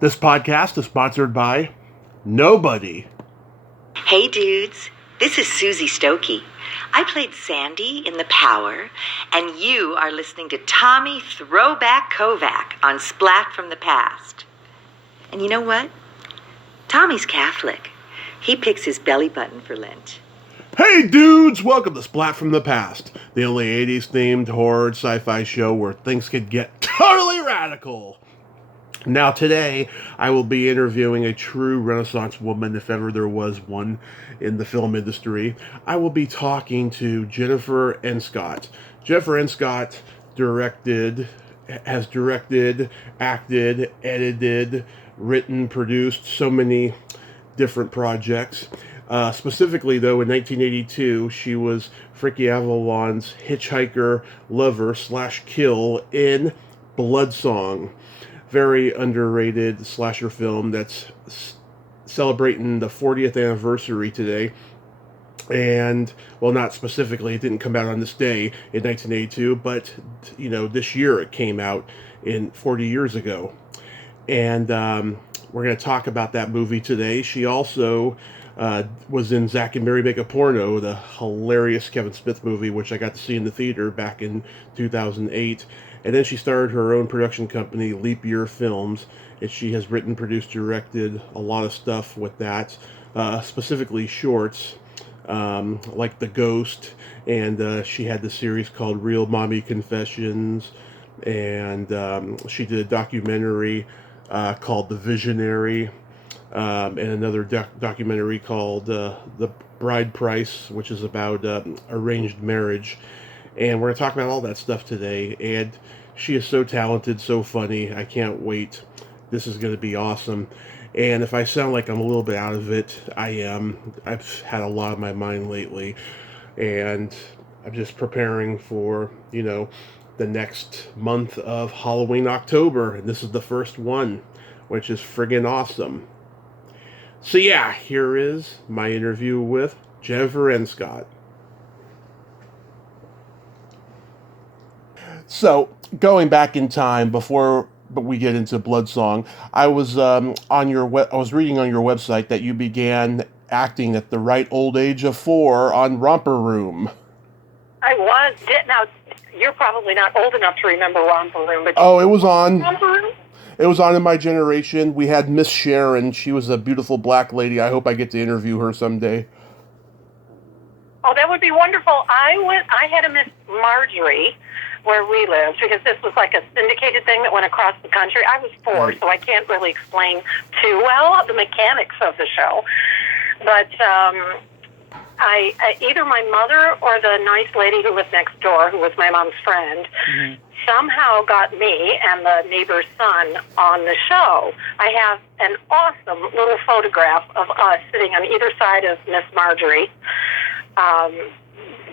This podcast is sponsored by nobody. Hey dudes, this is Susie Stokey. I played Sandy in The Power, and you are listening to Tommy Throwback Kovac on Splat from the Past. And you know what? Tommy's Catholic. He picks his belly button for Lent. Hey dudes, welcome to Splat from the Past, the only 80s themed horror sci-fi show where things could get totally radical. Now today, I will be interviewing a true Renaissance woman, if ever there was one in the film industry. I will be talking to Jennifer Enskat. Jennifer Enskat has directed, acted, edited, written, produced so many different projects. Specifically, though, in 1982, she was Frankie Avalon's hitchhiker lover / kill in Bloodsong. Very underrated slasher film that's celebrating the 40th anniversary today. And, well, not specifically, it didn't come out on this day in 1982, but, this year it came out 40 years ago. And we're going to talk about that movie today. She also was in Zack and Miri Make a Porno, the hilarious Kevin Smith movie, which I got to see in the theater back in 2008. And then she started her own production company, Leap Year Films, and she has written, produced, directed a lot of stuff with that, specifically shorts, like The Ghost, and she had the series called Real Mommy Confessions, and she did a documentary called The Visionary, and another documentary called The Bride Price, which is about arranged marriage. And we're going to talk about all that stuff today. And she is so talented, so funny. I can't wait. This is going to be awesome. And if I sound like I'm a little bit out of it, I am. I've had a lot on my mind lately. And I'm just preparing for, the next month of Halloween, October. And this is the first one, which is friggin' awesome. So yeah, here is my interview with Jennifer Enskat. So, going back in time before we get into Bloodsong, I was reading on your website that you began acting at the ripe old age of 4 on Romper Room. I was. Now, you're probably not old enough to remember Romper Room, but it was on. Romper Room? It was on in my generation. We had Miss Sharon. She was a beautiful black lady. I hope I get to interview her someday. Oh, that would be wonderful. I had a Miss Marjorie where we lived, because this was like a syndicated thing that went across the country. I was 4, so I can't really explain too well the mechanics of the show. But I either my mother or the nice lady who lived next door, who was my mom's friend, somehow got me and the neighbor's son on the show. I have an awesome little photograph of us sitting on either side of Miss Marjorie.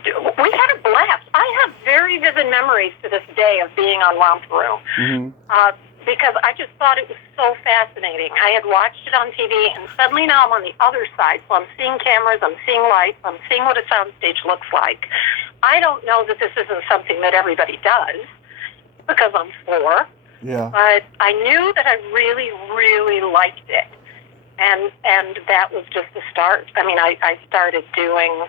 We had a blast. I have very vivid memories to this day of being on Romper Room, because I just thought it was so fascinating. I had watched it on TV, and suddenly now I'm on the other side, so I'm seeing cameras, I'm seeing lights, I'm seeing what a soundstage looks like. I don't know that this isn't something that everybody does, because I'm 4, but I knew that I really, really liked it, and that was just the start. I mean, I started doing...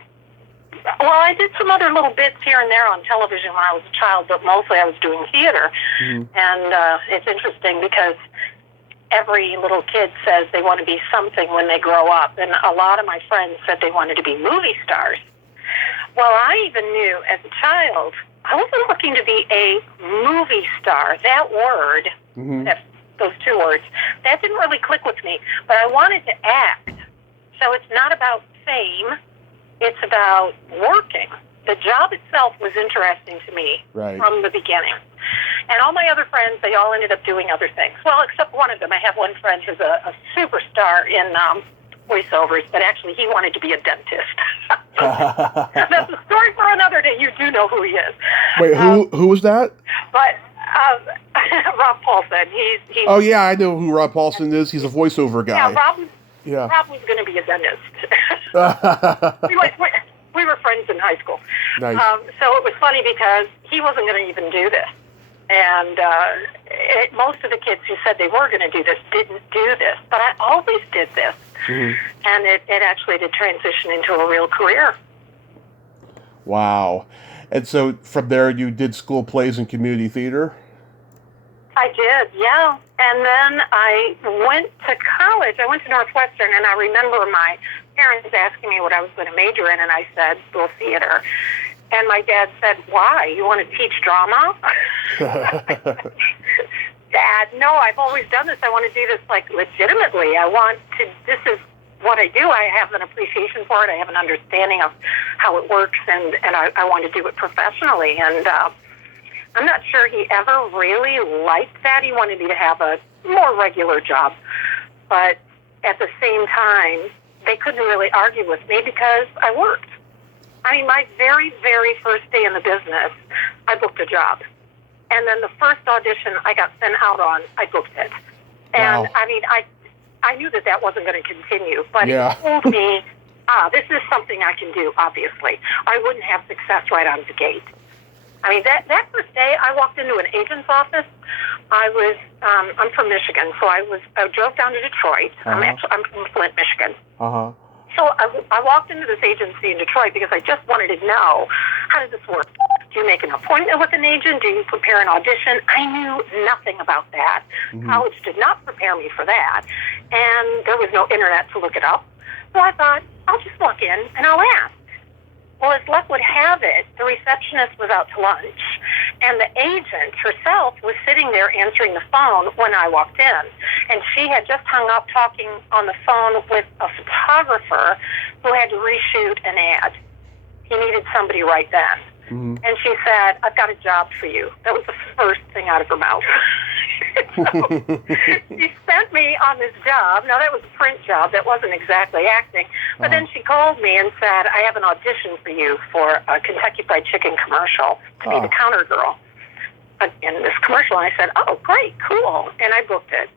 Well, I did some other little bits here and there on television when I was a child, but mostly I was doing theater. And it's interesting because every little kid says they want to be something when they grow up, and a lot of my friends said they wanted to be movie stars. Well, I even knew as a child I wasn't looking to be a movie star. That word, those 2 words, that didn't really click with me, but I wanted to act. So it's not about fame. It's about working. The job itself was interesting to me from the beginning. And all my other friends, they all ended up doing other things. Well, except one of them. I have one friend who's a superstar in voiceovers, but actually he wanted to be a dentist. That's a story for another day. You do know who he is. Wait, who was that? But Rob Paulson. He's Oh, yeah, I know who Rob Paulson is. He's a voiceover guy. Yeah, Rob was going to be a dentist. We were friends in high school. Nice. So it was funny because he wasn't going to even do this. And most of the kids who said they were going to do this didn't do this, but I always did this. And it actually did transition into a real career. Wow. And so from there you did school plays and community theater? I did, yeah. And then I went to college. I went to Northwestern, and I remember my parents asking me what I was going to major in, and I said school theater. And my dad said, "Why? You want to teach drama?" Dad, no, I've always done this. I want to do this like legitimately. This is what I do. I have an appreciation for it. I have an understanding of how it works, and I want to do it professionally. And I'm not sure he ever really liked that. He wanted me to have a more regular job. But at the same time, they couldn't really argue with me because I worked. I mean, my very, very first day in the business, I booked a job. And then the first audition I got sent out on, I booked it. And, wow. I mean, I knew that wasn't going to continue. But Yeah. it told me, this is something I can do, obviously. I wouldn't have success right out of the gate. I mean, that first day, I walked into an agent's office. I'm from Michigan, so I drove down to Detroit. I'm from Flint, Michigan. So I walked into this agency in Detroit because I just wanted to know, how does this work? Do you make an appointment with an agent? Do you prepare an audition? I knew nothing about that. College did not prepare me for that. And there was no internet to look it up. So I thought, I'll just walk in and I'll ask. Well, as luck would have it, the receptionist was out to lunch, and the agent herself was sitting there answering the phone when I walked in. And she had just hung up talking on the phone with a photographer who had to reshoot an ad. He needed somebody right then. And she said, "I've got a job for you." That was the first thing out of her mouth. So she sent me on this job. Now, that was a print job. That wasn't exactly acting. But then she called me and said, "I have an audition for you for a Kentucky Fried Chicken commercial to be the counter girl in this commercial." And I said, "Oh, great, cool." And I booked it.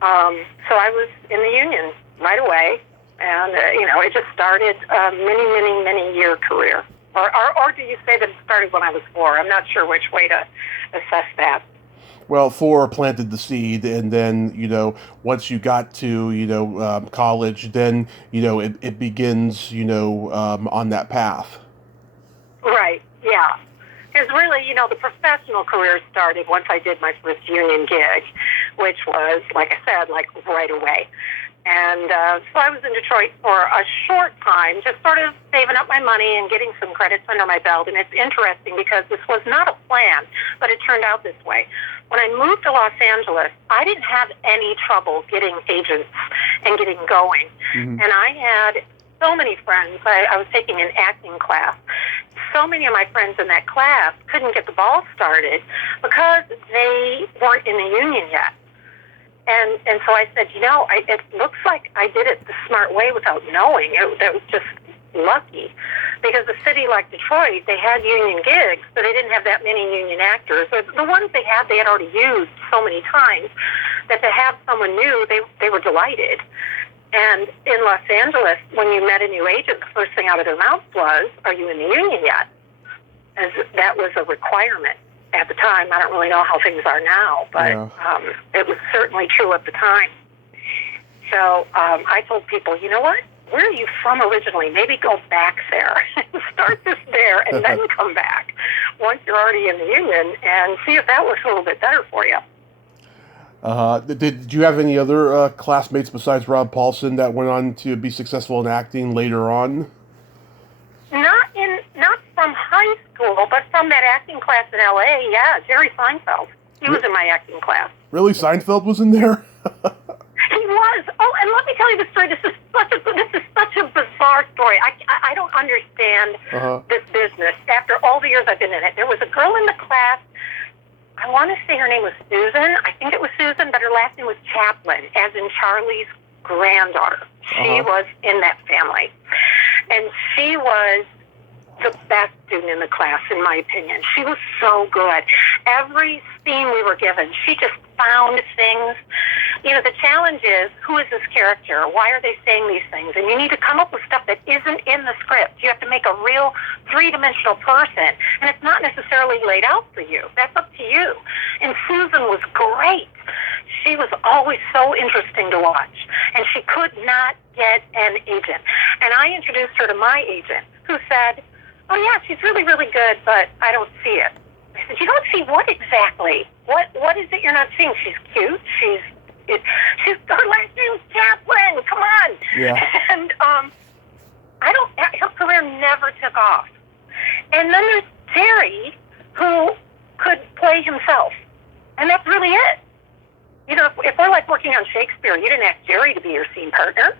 So I was in the union right away. And, it just started a many year career. Or do you say that it started when I was 4? I'm not sure which way to assess that. Well, 4 planted the seed, and then, once you got to, college, then, it begins, on that path. Right, yeah. Because really, the professional career started once I did my first union gig, which was, like I said, right away. And so I was in Detroit for a short time, just sort of saving up my money and getting some credits under my belt. And it's interesting because this was not a plan, but it turned out this way. When I moved to Los Angeles, I didn't have any trouble getting agents and getting going. And I had so many friends. I was taking an acting class. So many of my friends in that class couldn't get the ball started because they weren't in the union yet. And so I said, it looks like I did it the smart way without knowing. That was just lucky. Because a city like Detroit, they had union gigs, but they didn't have that many union actors. The ones they had already used so many times that to have someone new, they were delighted. And in Los Angeles, when you met a new agent, the first thing out of their mouth was, "Are you in the union yet?" As that was a requirement. At the time, I don't really know how things are now, but it was certainly true at the time. So I told people, you know what? Where are you from originally? Maybe go back there and start this there and then come back once you're already in the union and see if that works a little bit better for you. Did you have any other classmates besides Rob Paulson that went on to be successful in acting later on? Not from high school, but from that acting class in L.A., yeah, Jerry Seinfeld. He was in my acting class. Really? Seinfeld was in there? He was. Oh, and let me tell you the story. This is such a bizarre story. I don't understand this business. After all the years I've been in it, there was a girl in the class. I want to say her name was Susan. I think it was Susan, but her last name was Chaplin, as in Charlie's granddaughter. She was in that family. And she was the best student in the class, in my opinion. She was so good. Every scene we were given, she just found things The challenge is, who is this character? Why are they saying these things? And you need to come up with stuff that isn't in the script. You have to make a real three-dimensional person, and it's not necessarily laid out for you. That's up to you. And Susan was great. She was always so interesting to watch, and she could not get an agent. And I introduced her to my agent, who said, oh, yeah, she's really, really good, but I don't see it. I said, you don't see what exactly? What is it you're not seeing? She's cute. Her last name's Chaplin. Come on. Yeah. And her career never took off. And then there's Jerry, who could play himself. And that's really it. If we're like working on Shakespeare, you didn't ask Jerry to be your scene partner.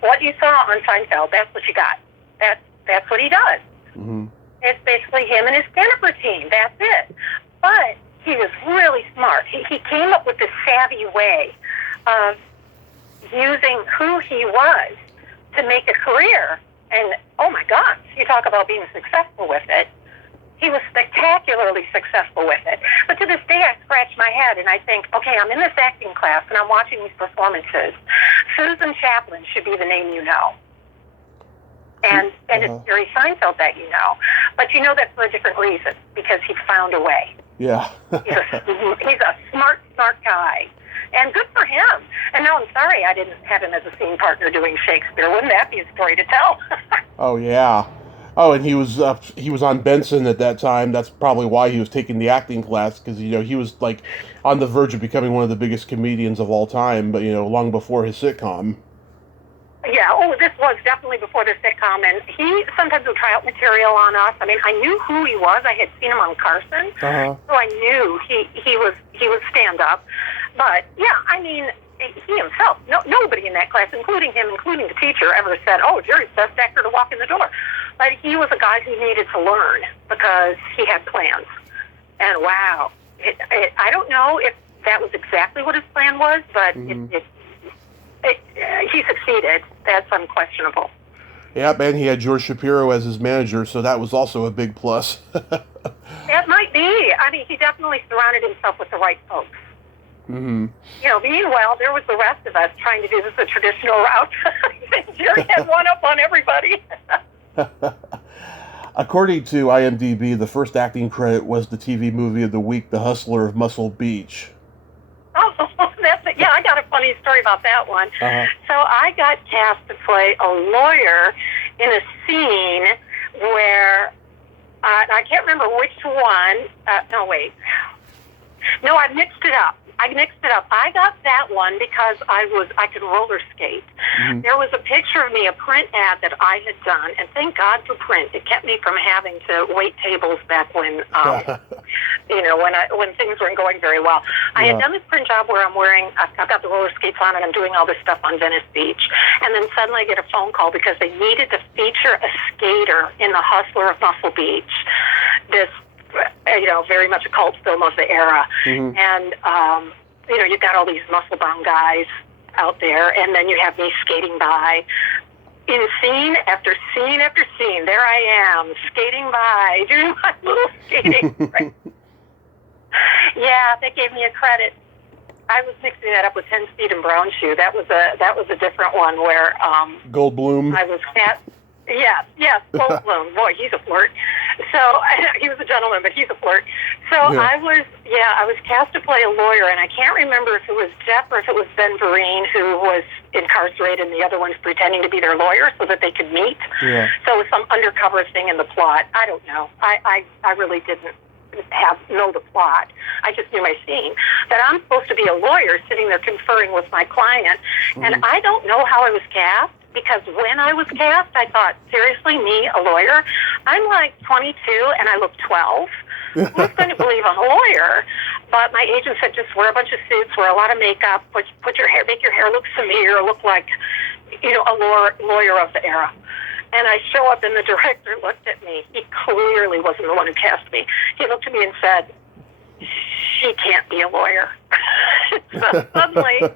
What you saw on Seinfeld, that's what you got. That's what he does. Mm-hmm. It's basically him and his Jennifer team. That's it. But he was really smart. He came up with this savvy way of using who he was to make a career. And, oh, my gosh, you talk about being successful with it. He was spectacularly successful with it. But to this day, I scratch my head and I think, okay, I'm in this acting class and I'm watching these performances. Susan Chaplin should be the name you know. And it's Jerry Seinfeld that you know. But you know that for a different reason, because he found a way. Yeah. He's a smart guy. And good for him. And no, I'm sorry I didn't have him as a scene partner doing Shakespeare. Wouldn't that be a story to tell? Oh, yeah. Oh, and he was on Benson at that time. That's probably why he was taking the acting class, because, he was, like, on the verge of becoming one of the biggest comedians of all time, but, long before his sitcom. Yeah, this was definitely before the sitcom, and he sometimes would try out material on us. I mean, I knew who he was. I had seen him on Carson, so I knew he was stand-up. But, yeah, I mean, he himself, nobody in that class, including him, including the teacher, ever said, oh, Jerry's the best actor to walk in the door. But he was a guy who needed to learn because he had plans. And, wow, I don't know if that was exactly what his plan was, but he succeeded. That's unquestionable. Yeah, and he had George Shapiro as his manager, so that was also a big plus. That might be. I mean, he definitely surrounded himself with the right folks. Mm-hmm. Meanwhile, there was the rest of us trying to do this a traditional route. Jerry had one up on everybody. According to IMDb, the first acting credit was the TV movie of the week, The Hustler of Muscle Beach. Oh, that's it. Yeah, I got a funny story about that one. So I got cast to play a lawyer in a scene where, I can't remember which one. No, I mixed it up. I got that one because I could roller skate. Mm-hmm. There was a picture of me, a print ad that I had done, and thank God for print. It kept me from having to wait tables back when, when things weren't going very well. I had done this print job where I've got the roller skates on and I'm doing all this stuff on Venice Beach. And then suddenly I get a phone call because they needed to feature a skater in The Hustler of Muscle Beach. This, very much a cult film of the era. Mm-hmm. And, you've got all these muscle-bound guys out there, and then you have me skating by. In scene after scene after scene, there I am, skating by, doing my little skating. Yeah, they gave me a credit. I was mixing that up with 10 Speed and Brown Shoe. That was a different one where... Goldblum. I was Yes, Goldblum. Boy, he's a flirt. So he was a gentleman, but he's a flirt. So yeah. I was cast to play a lawyer, and I can't remember if it was Jeff or if it was Ben Vereen who was incarcerated, and the other one's pretending to be their lawyer so that they could meet. Yeah. So it was some undercover thing in the plot. I don't know. I really didn't know the plot. I just knew my scene. That I'm supposed to be a lawyer sitting there conferring with my client, and I don't know how I was cast. Because when I was cast, I thought, seriously, me, a lawyer? I'm like 22 and I look 12. Who's going to believe I'm a lawyer? But my agent said, just wear a bunch of suits, wear a lot of makeup, put your hair, make your hair look severe, look like, a lawyer of the era. And I show up and the director looked at me. He clearly wasn't the one who cast me. He looked at me and said, she can't be a lawyer. So suddenly...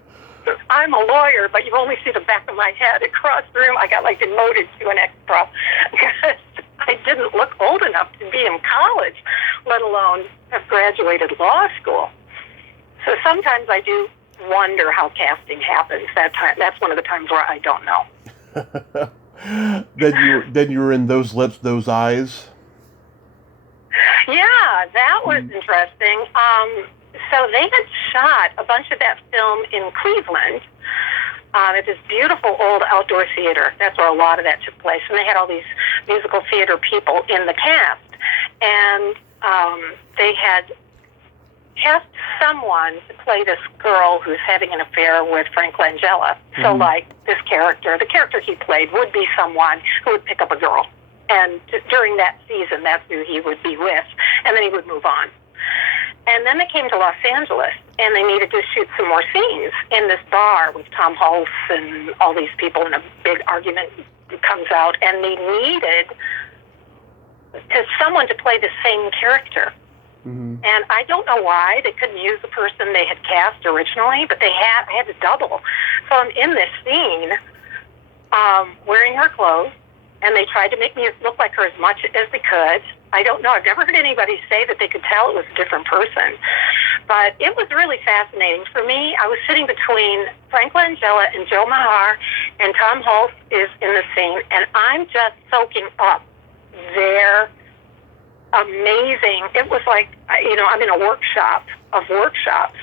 I'm a lawyer, but you only see the back of my head. Across the room, I got demoted to an extra because I didn't look old enough to be in college, let alone have graduated law school. So sometimes I do wonder how casting happens. That's one of the times where I don't know. Then you were in Those Lips, Those Eyes. Yeah, that was interesting. So they had shot a bunch of that film in Cleveland at this beautiful old outdoor theater. That's where a lot of that took place. And they had all these musical theater people in the cast. And they had cast someone to play this girl who's having an affair with Frank Langella. So, like, this character, the character he played would be someone who would pick up a girl. And during that season, that's who he would be with. And then he would move on. And then they came to Los Angeles, and they needed to shoot some more scenes in this bar with Tom Hulse and all these people, and a big argument comes out, and they needed someone to play the same character. And I don't know why they couldn't use the person they had cast originally, but I had to double. So I'm in this scene wearing her clothes, and they tried to make me look like her as much as they could. I don't know. I've never heard anybody say that they could tell it was a different person. But it was really fascinating. For me, I was sitting between Frank Langella and Joe Mahar, and Tom Hulse is in the scene, and I'm just soaking up their amazing. It was like, I'm in a workshop of workshops.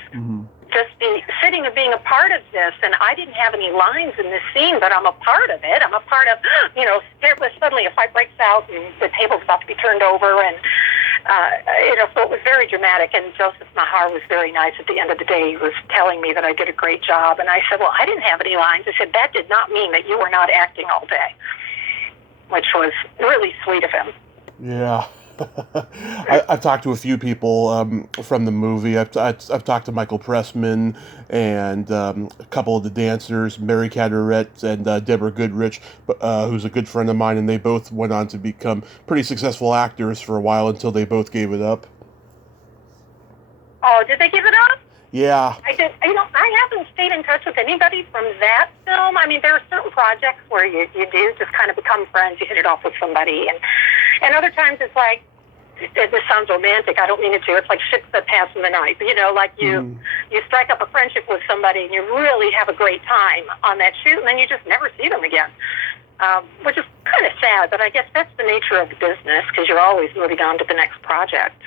Just sitting and being a part of this, and I didn't have any lines in this scene, but I'm a part of it. I'm a part of, suddenly a fight breaks out and the table's about to be turned over, and, so it was very dramatic, and Joseph Mahar was very nice. At the end of the day, he was telling me that I did a great job, and I said, well, I didn't have any lines. I said, that did not mean that you were not acting all day, which was really sweet of him. Yeah. I've talked to a few people from the movie. I've talked to Michael Pressman and a couple of the dancers, Mary Cadorette and Deborah Goodrich, who's a good friend of mine, and they both went on to become pretty successful actors for a while until they both gave it up. Oh, did they give it up? Yeah. I did. I haven't stayed in touch with anybody from that film. I mean, there are certain projects where you do just kind of become friends. You hit it off with somebody, and other times it's like, this sounds romantic. I don't mean it to. It's like ships that pass in the night. Like you strike up a friendship with somebody, and you really have a great time on that shoot, and then you just never see them again, which is kind of sad. But I guess that's the nature of the business, because you're always moving on to the next project.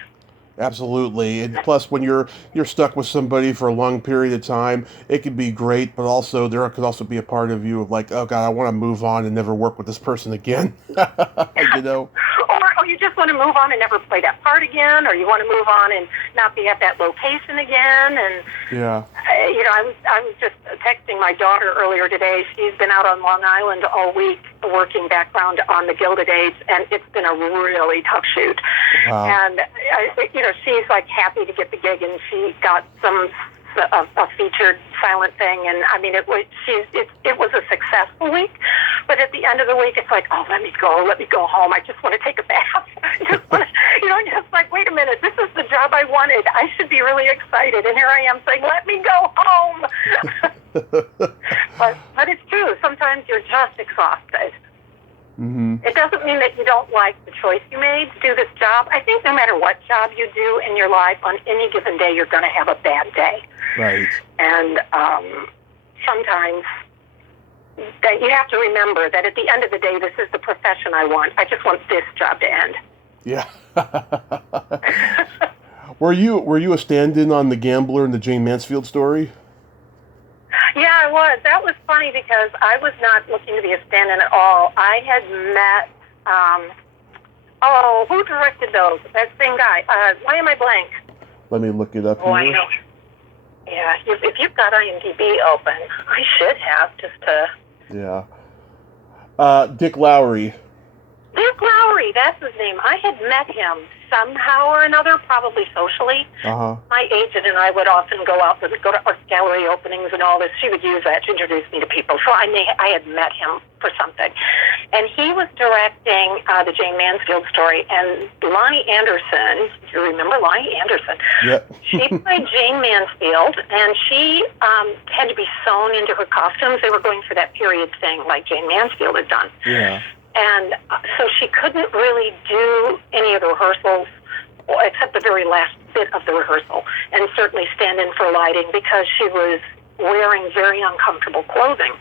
Absolutely. And plus, when you're stuck with somebody for a long period of time, it can be great, but also there could also be a part of you of like, oh God, I want to move on and never work with this person again. Or you just want to move on and never play that part again, or you want to move on and not be at that location again. And yeah, I was just texting my daughter earlier today. She's been out on Long Island all week working background on the Gilded Age, and it's been a really tough shoot. Wow. And she's like happy to get the gig, and she got a featured silent thing, and I mean it was a successful week. But at the end of the week, it's like, oh, let me go home. I just want to take a bath. I just want to, just like, wait a minute, this is the job I wanted. I should be really excited, and here I am saying, let me go home. but it's true. Sometimes you're just exhausted. It doesn't mean that you don't like the choice you made to do this job. I think no matter what job you do in your life, on any given day, you're going to have a bad day. Right. And sometimes that you have to remember that at the end of the day, this is the profession I want. I just want this job to end. Yeah. Were you a stand-in on The Gambler and the Jane Mansfield story? Yeah, I was. That was funny because I was not looking to be a stand-in at all. I had met, who directed those? That same guy. Why am I blank? Let me look it up here. I know. Yeah, if you've got IMDb open, I should have, just to... Yeah. Dick Lowry. Dick Lowry, that's his name. I had met him somehow or another, probably socially. My agent and I would often go out and go to art gallery openings and all this. She would use that to introduce me to people. So I had met him for something. And he was directing the Jane Mansfield story. And Lonnie Anderson, do you remember Lonnie Anderson? Yeah. She played Jane Mansfield, and she had to be sewn into her costumes. They were going for that period thing like Jane Mansfield had done. Yeah. And so she couldn't really do any of the rehearsals, except the very last bit of the rehearsal, and certainly stand in for lighting because she was wearing very uncomfortable clothing.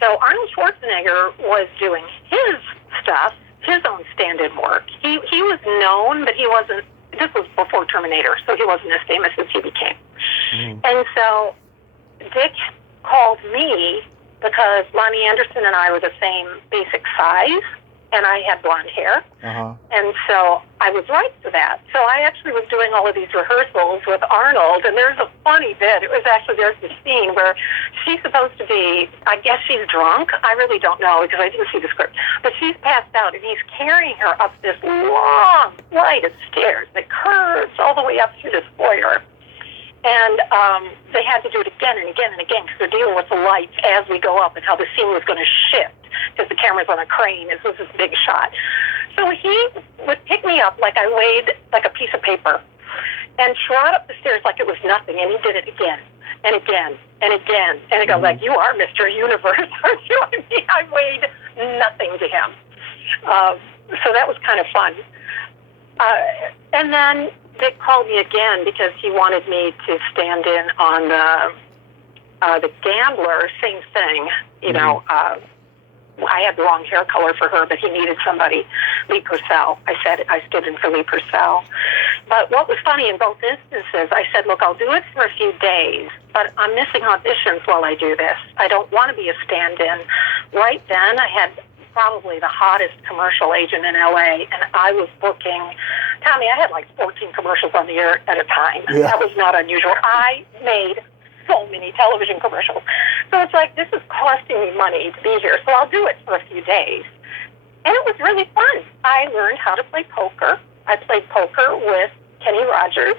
So Arnold Schwarzenegger was doing his stuff, his own stand-in work. He was known, but he wasn't, this was before Terminator, so he wasn't as famous as he became. And so Dick called me because Lonnie Anderson and I were the same basic size, and I had blonde hair. And so I was right for that. So I actually was doing all of these rehearsals with Arnold, and there's a funny bit. It was actually, there's this scene where she's supposed to be, I guess she's drunk. I really don't know because I didn't see the script. But she's passed out, and he's carrying her up this long flight of stairs that curves all the way up through this foyer. And they had to do it again and again and again because they're dealing with the lights as we go up and how the scene was going to shift because the camera's on a crane. This was this big shot. So he would pick me up like I weighed like a piece of paper and trot up the stairs like it was nothing. And he did it again and again and again. And I go, like, you are Mr. Universe, aren't you? I mean, I weighed nothing to him. So that was kind of fun. And then Dick called me again because he wanted me to stand in on the Gambler, same thing. You know, I had the wrong hair color for her, but he needed somebody. Lee Purcell. I stood in for Lee Purcell. But what was funny in both instances, I said, look, I'll do it for a few days, but I'm missing auditions while I do this. I don't want to be a stand-in. Right then, I had probably the hottest commercial agent in L.A., and I was booking, Tommy, I had like 14 commercials on the air at a time. Yeah. That was not unusual. I made so many television commercials. So it's like, this is costing me money to be here, so I'll do it for a few days. And it was really fun. I learned how to play poker. I played poker with Kenny Rogers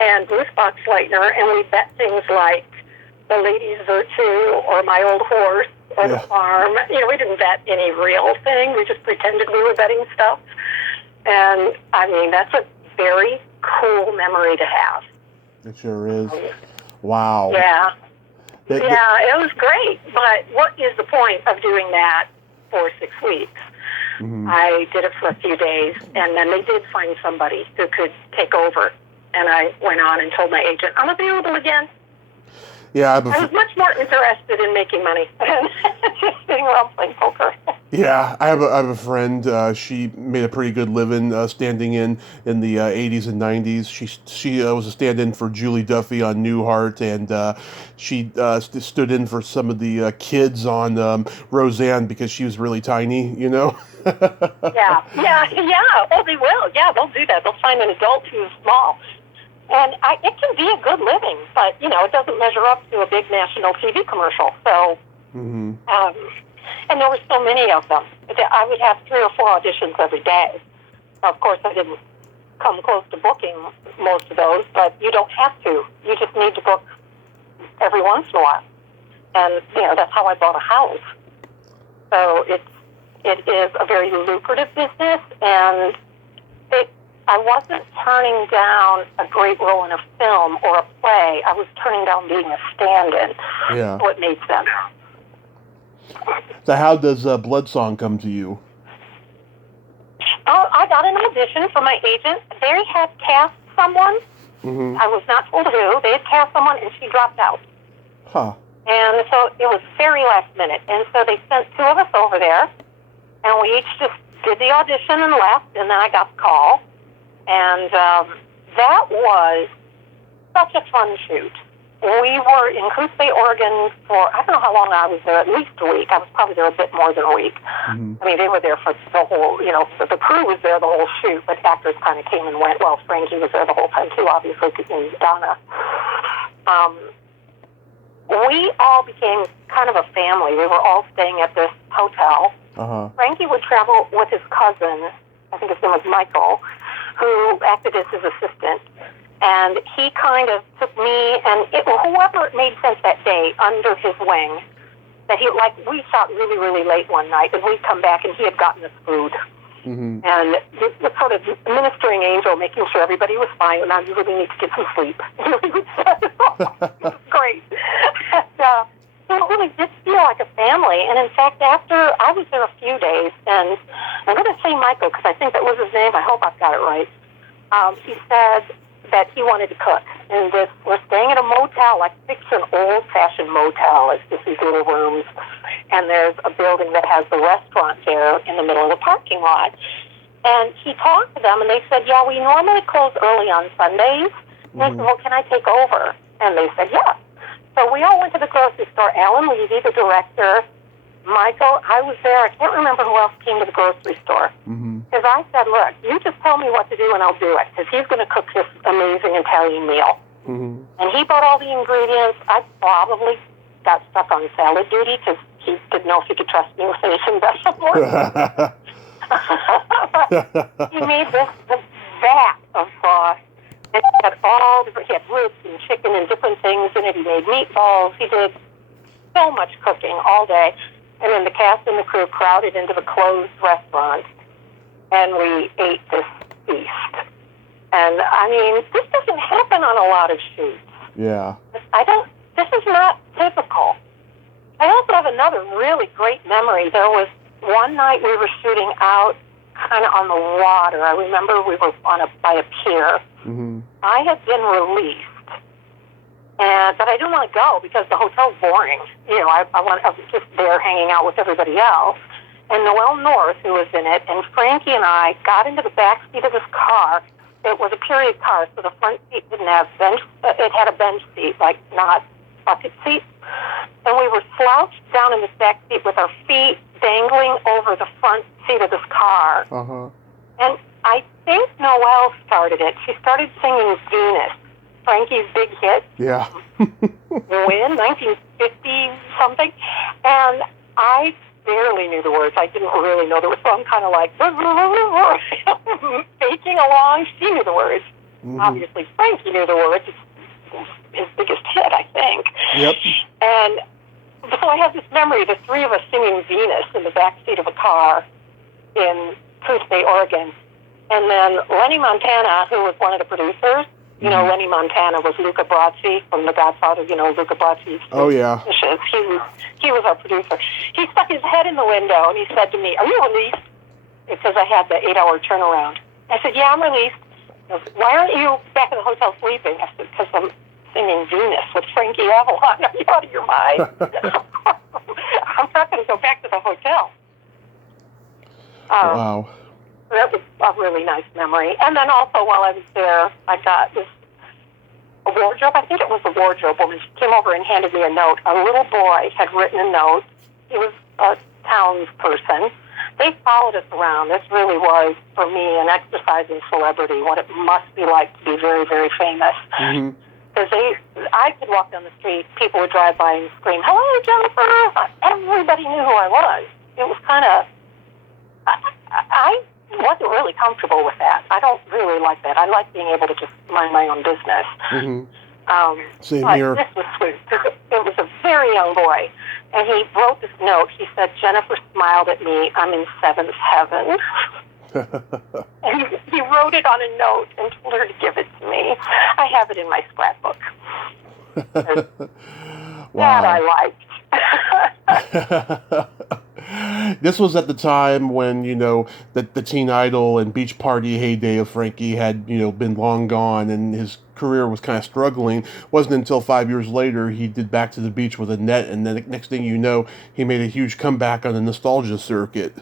and Bruce Boxleitner, and we bet things like the Ladies' Virtue or My Old Horse or the farm. You know, we didn't bet any real thing. We just pretended we were betting stuff. And, I mean, that's a very cool memory to have. It sure is. Wow. Yeah. It was great. But what is the point of doing that for 6 weeks? I did it for a few days, and then they did find somebody who could take over. And I went on and told my agent, I'm available again. Yeah, I was much more interested in making money than just sitting around playing poker. Yeah, I have a friend. She made a pretty good living standing in the 80s and 90s. She was a stand-in for Julie Duffy on Newhart, and she stood in for some of the kids on Roseanne because she was really tiny, you know? Yeah. Oh, they will. Yeah, they'll do that. They'll find an adult who's small. And it can be a good living, but, you know, it doesn't measure up to a big national TV commercial. So, and there were so many of them. I would have 3 or 4 auditions every day. Of course, I didn't come close to booking most of those, but you don't have to. You just need to book every once in a while. And, you know, that's how I bought a house. So it is a very lucrative business, and I wasn't turning down a great role in a film or a play. I was turning down being a stand-in. Yeah. So it made sense. So how does Bloodsong come to you? I got an audition from my agent. They had cast someone. I was not told who. They had cast someone, and she dropped out. Huh. And so it was very last minute. And so they sent 2 of us over there, and we each just did the audition and left, and then I got the call. And that was such a fun shoot. We were in Coos Bay, Oregon for, I don't know how long I was there, at least a week. I was probably there a bit more than a week. I mean, they were there for the whole, you know, the crew was there the whole shoot, but actors kind of came and went. Well, Frankie was there the whole time, too, obviously, and Donna. We all became kind of a family. We were all staying at this hotel. Frankie would travel with his cousin, I think his name was Michael, who acted as his assistant. And he kind of took me and whoever it made sense that day under his wing. That he, like, we shot really, really late one night, and we'd come back, and he had gotten us food. And this was sort of ministering angel, making sure everybody was fine, and now you really need to get some sleep. It was great. And, so it really did feel like a family. And in fact, after I was there a few days, and I'm going to say Michael, because I think that was his name. I hope I've got it right. He said, that he wanted to cook. And we're staying at a motel, like it's an old-fashioned motel. It's just these little rooms. And there's a building that has the restaurant there in the middle of the parking lot. And he talked to them, and they said, yeah, we normally close early on Sundays. And I said, well, can I take over? And they said, yeah. So we all went to the grocery store. Alan Levy, the director, Michael, I was there. I can't remember who else came to the grocery store. Because I said, look, you just tell me what to do and I'll do it. Because he's going to cook this amazing Italian meal. And he bought all the ingredients. I probably got stuck on salad duty because he didn't know if he could trust me with finishing vegetables. He made this vat of sauce. And he had he had ribs and chicken and different things in it. He made meatballs. He did so much cooking all day. And then the cast and the crew crowded into the closed restaurant, and we ate this feast. And, I mean, this doesn't happen on a lot of shoots. Yeah. This is not typical. I also have another really great memory. There was one night we were shooting out kind of on the water. I remember we were by a pier. I had been released. But I didn't want to go because the hotel's boring. You know, I was just there hanging out with everybody else. And Noelle North, who was in it, and Frankie and I got into the back seat of this car. It was a period car, so the front seat didn't have bench. It had a bench seat, like not bucket seat. And we were slouched down in this back seat with our feet dangling over the front seat of this car. And I think Noelle started it. She started singing Venus, Frankie's big hit. Yeah. When 1950-something. And I barely knew the words. I didn't really know the words. So I'm kind of like faking along. She knew the words. Obviously, Frankie knew the words. It's his biggest hit, I think. Yep. And so I have this memory, the three of us singing Venus in the back seat of a car in Coos Bay, Oregon. And then Lenny Montana, who was one of the producers, you know, Lenny Montana was Luca Brasi from The Godfather, you know, Luca Brasi's dishes. He was our producer. He stuck his head in the window and he said to me, are you released? Because I had the 8-hour turnaround. I said, yeah, I'm released. He goes, why aren't you back in the hotel sleeping? I said, because I'm singing Venus with Frankie Avalon. Are you out of your mind? I'm not going to go back to the hotel. Wow. That was a really nice memory. And then also while I was there, I got a wardrobe. I think it was a wardrobe woman. She came over and handed me a note. A little boy had written a note. He was a townsperson. They followed us around. This really was, for me, an exercise in celebrity, what it must be like to be very, very famous. Because I could walk down the street, people would drive by and scream, hello, Jennifer. Everybody knew who I was. It was kind of, I wasn't really comfortable with that. I don't really like that. I like being able to just mind my own business. Same here. This was sweet. It was a very young boy, and he wrote this note. He said, Jennifer smiled at me. I'm in seventh heaven. And he wrote it on a note and told her to give it to me. I have it in my scrapbook. Wow. That I liked. This was at the time when, you know, the Teen Idol and Beach Party heyday of Frankie had, you know, been long gone and his career was kind of struggling. It wasn't until 5 years later he did Back to the Beach with Annette, and then the next thing you know, he made a huge comeback on the nostalgia circuit.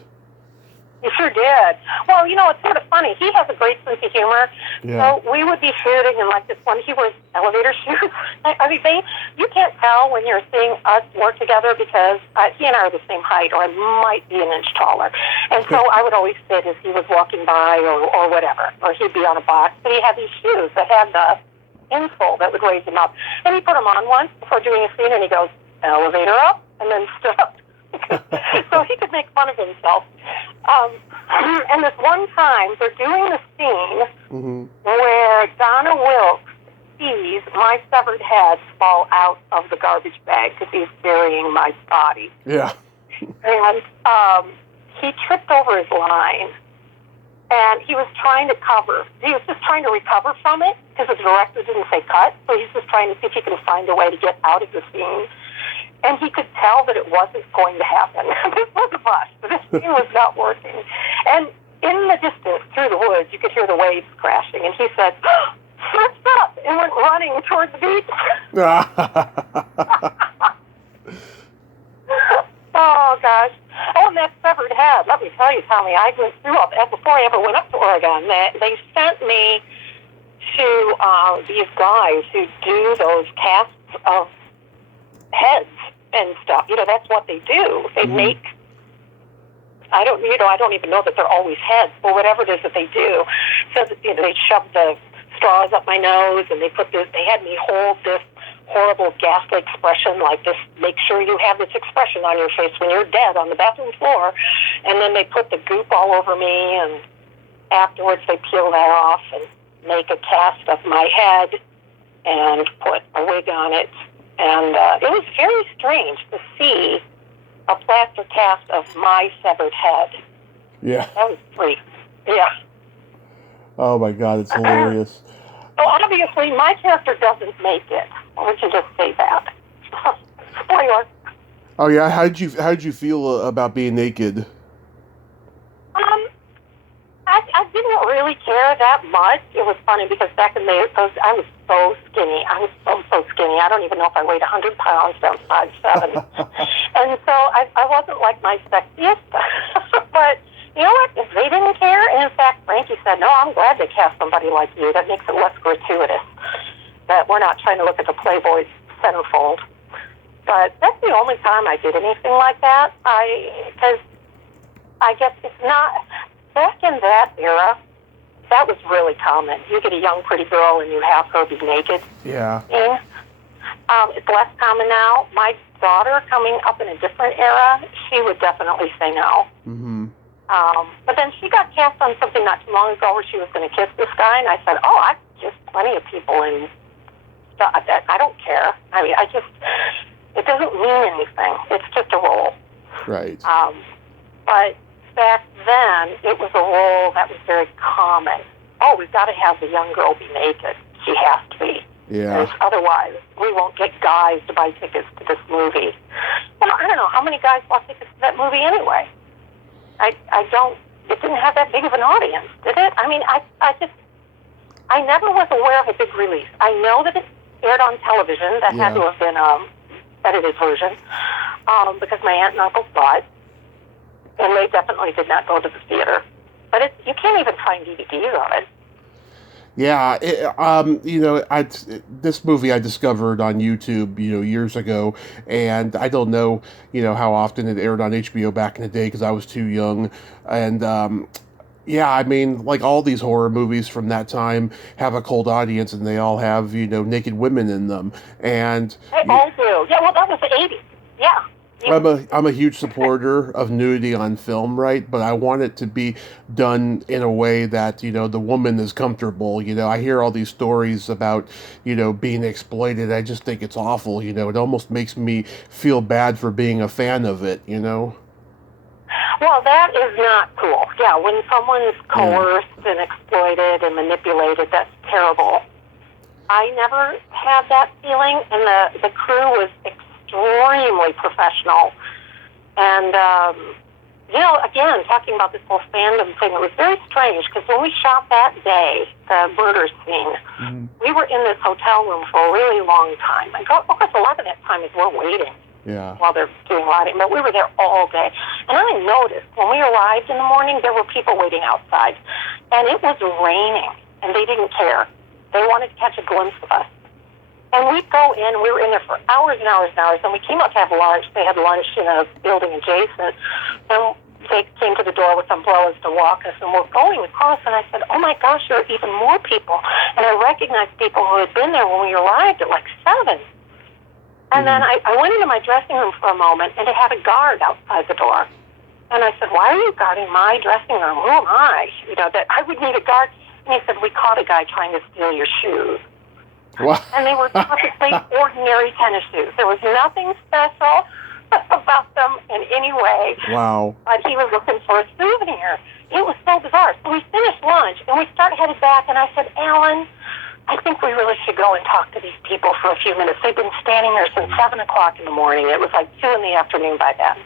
He sure did. Well, you know, it's sort of funny. He has a great sense of humor. Yeah. So we would be shooting, and like this one, he wears elevator shoes. I mean, you can't tell when you're seeing us work together because he and I are the same height, or I might be an inch taller. And so I would always sit as he was walking by or whatever, or he'd be on a box. But he had these shoes that had the insole that would raise him up. And he put them on once before doing a scene, and he goes, elevator up, and then stood up. So he could make fun of himself. And this one time, they're doing the scene where Donna Wilkes sees my severed head fall out of the garbage bag because he's burying my body. Yeah. And he tripped over his line, and he was trying to cover. He was just trying to recover from it because the director didn't say cut, so he's just trying to see if he can find a way to get out of the scene. And he could tell that it wasn't going to happen. This was a bust. This scene was not working. And in the distance, through the woods, you could hear the waves crashing. And he said, slipped up and went running toward the beach. Oh, gosh. Oh, and that severed head. Let me tell you, Tommy, I went through all that before I ever went up to Oregon. They sent me to these guys who do those casts of heads and stuff. You know, that's what they do. They make, I don't even know that they're always heads, but whatever it is that they do. So, you know, they shove the straws up my nose, and they had me hold this horrible ghastly expression like this. Make sure you have this expression on your face when you're dead on the bathroom floor. And then they put the goop all over me, and afterwards they peel that off and make a cast of my head and put a wig on it. And it was very strange to see a plaster cast of my severed head. Yeah. That was freak. Yeah. Oh my God, it's hilarious. So obviously my character doesn't make it. We can just say that. Spoiler. Oh yeah, how did you feel about being naked? I didn't really care that much. It was funny because back in the days, I was so skinny. I was so skinny. I don't even know if I weighed 100 pounds. I was 5'7". And so I wasn't like my sexiest. But you know what? If they didn't care, and in fact, Frankie said, no, I'm glad they cast somebody like you. That makes it less gratuitous. That we're not trying to look at the Playboy's centerfold. But that's the only time I did anything like that. Because I guess it's not... Back in that era, that was really common. You get a young, pretty girl and you have her be naked. Yeah. It's less common now. My daughter, coming up in a different era, she would definitely say no. Mm-hmm. But then she got cast on something not too long ago where she was going to kiss this guy, and I said, oh, I've kissed plenty of people, and I don't care. I mean, it doesn't mean anything. It's just a role. Right. But back then, it was a role that was very common. Oh, we've got to have the young girl be naked. She has to be. Yeah. Because otherwise, we won't get guys to buy tickets to this movie. Well, I don't know how many guys bought tickets to that movie anyway. It didn't have that big of an audience, did it? I mean, I never was aware of a big release. I know that it aired on television. That had to have been edited version, because my aunt and uncle saw it. And they definitely did not go to the theater. But you can't even find DVDs of it. Yeah, this movie I discovered on YouTube, years ago, and I don't know, how often it aired on HBO back in the day because I was too young. And, I mean, like all these horror movies from that time have a cult audience, and they all have, naked women in them. And they all do. Yeah, well, that was the 80s. Yeah. I'm a huge supporter of nudity on film, right? But I want it to be done in a way that, the woman is comfortable. I hear all these stories about, being exploited. I just think it's awful. It almost makes me feel bad for being a fan of it, Well, that is not cool. Yeah, when someone's coerced and exploited and manipulated, that's terrible. I never had that feeling, and the crew was extremely professional. And, again, talking about this whole fandom thing, it was very strange because when we shot that day, the murder scene, we were in this hotel room for a really long time. And of course, a lot of that time is we're waiting while they're doing lighting, but we were there all day. And I noticed when we arrived in the morning, there were people waiting outside. And it was raining, and they didn't care. They wanted to catch a glimpse of us. And we'd go in, we were in there for hours and hours and hours, and we came out to have lunch. They had lunch in a building adjacent, and they came to the door with umbrellas to walk us, and we're going across, and I said, oh my gosh, there are even more people. And I recognized people who had been there when we arrived at like 7. And then I went into my dressing room for a moment, and it had a guard outside the door. And I said, why are you guarding my dressing room? Who am I? That I would need a guard. And he said, we caught a guy trying to steal your shoes. What? And they were perfectly ordinary tennis shoes. There was nothing special about them in any way. Wow. But he was looking for a souvenir. It was so bizarre. So we finished lunch, and we started headed back, and I said, Alan, I think we really should go and talk to these people for a few minutes. They've been standing there since 7 o'clock in the morning. It was like 2 in the afternoon by then.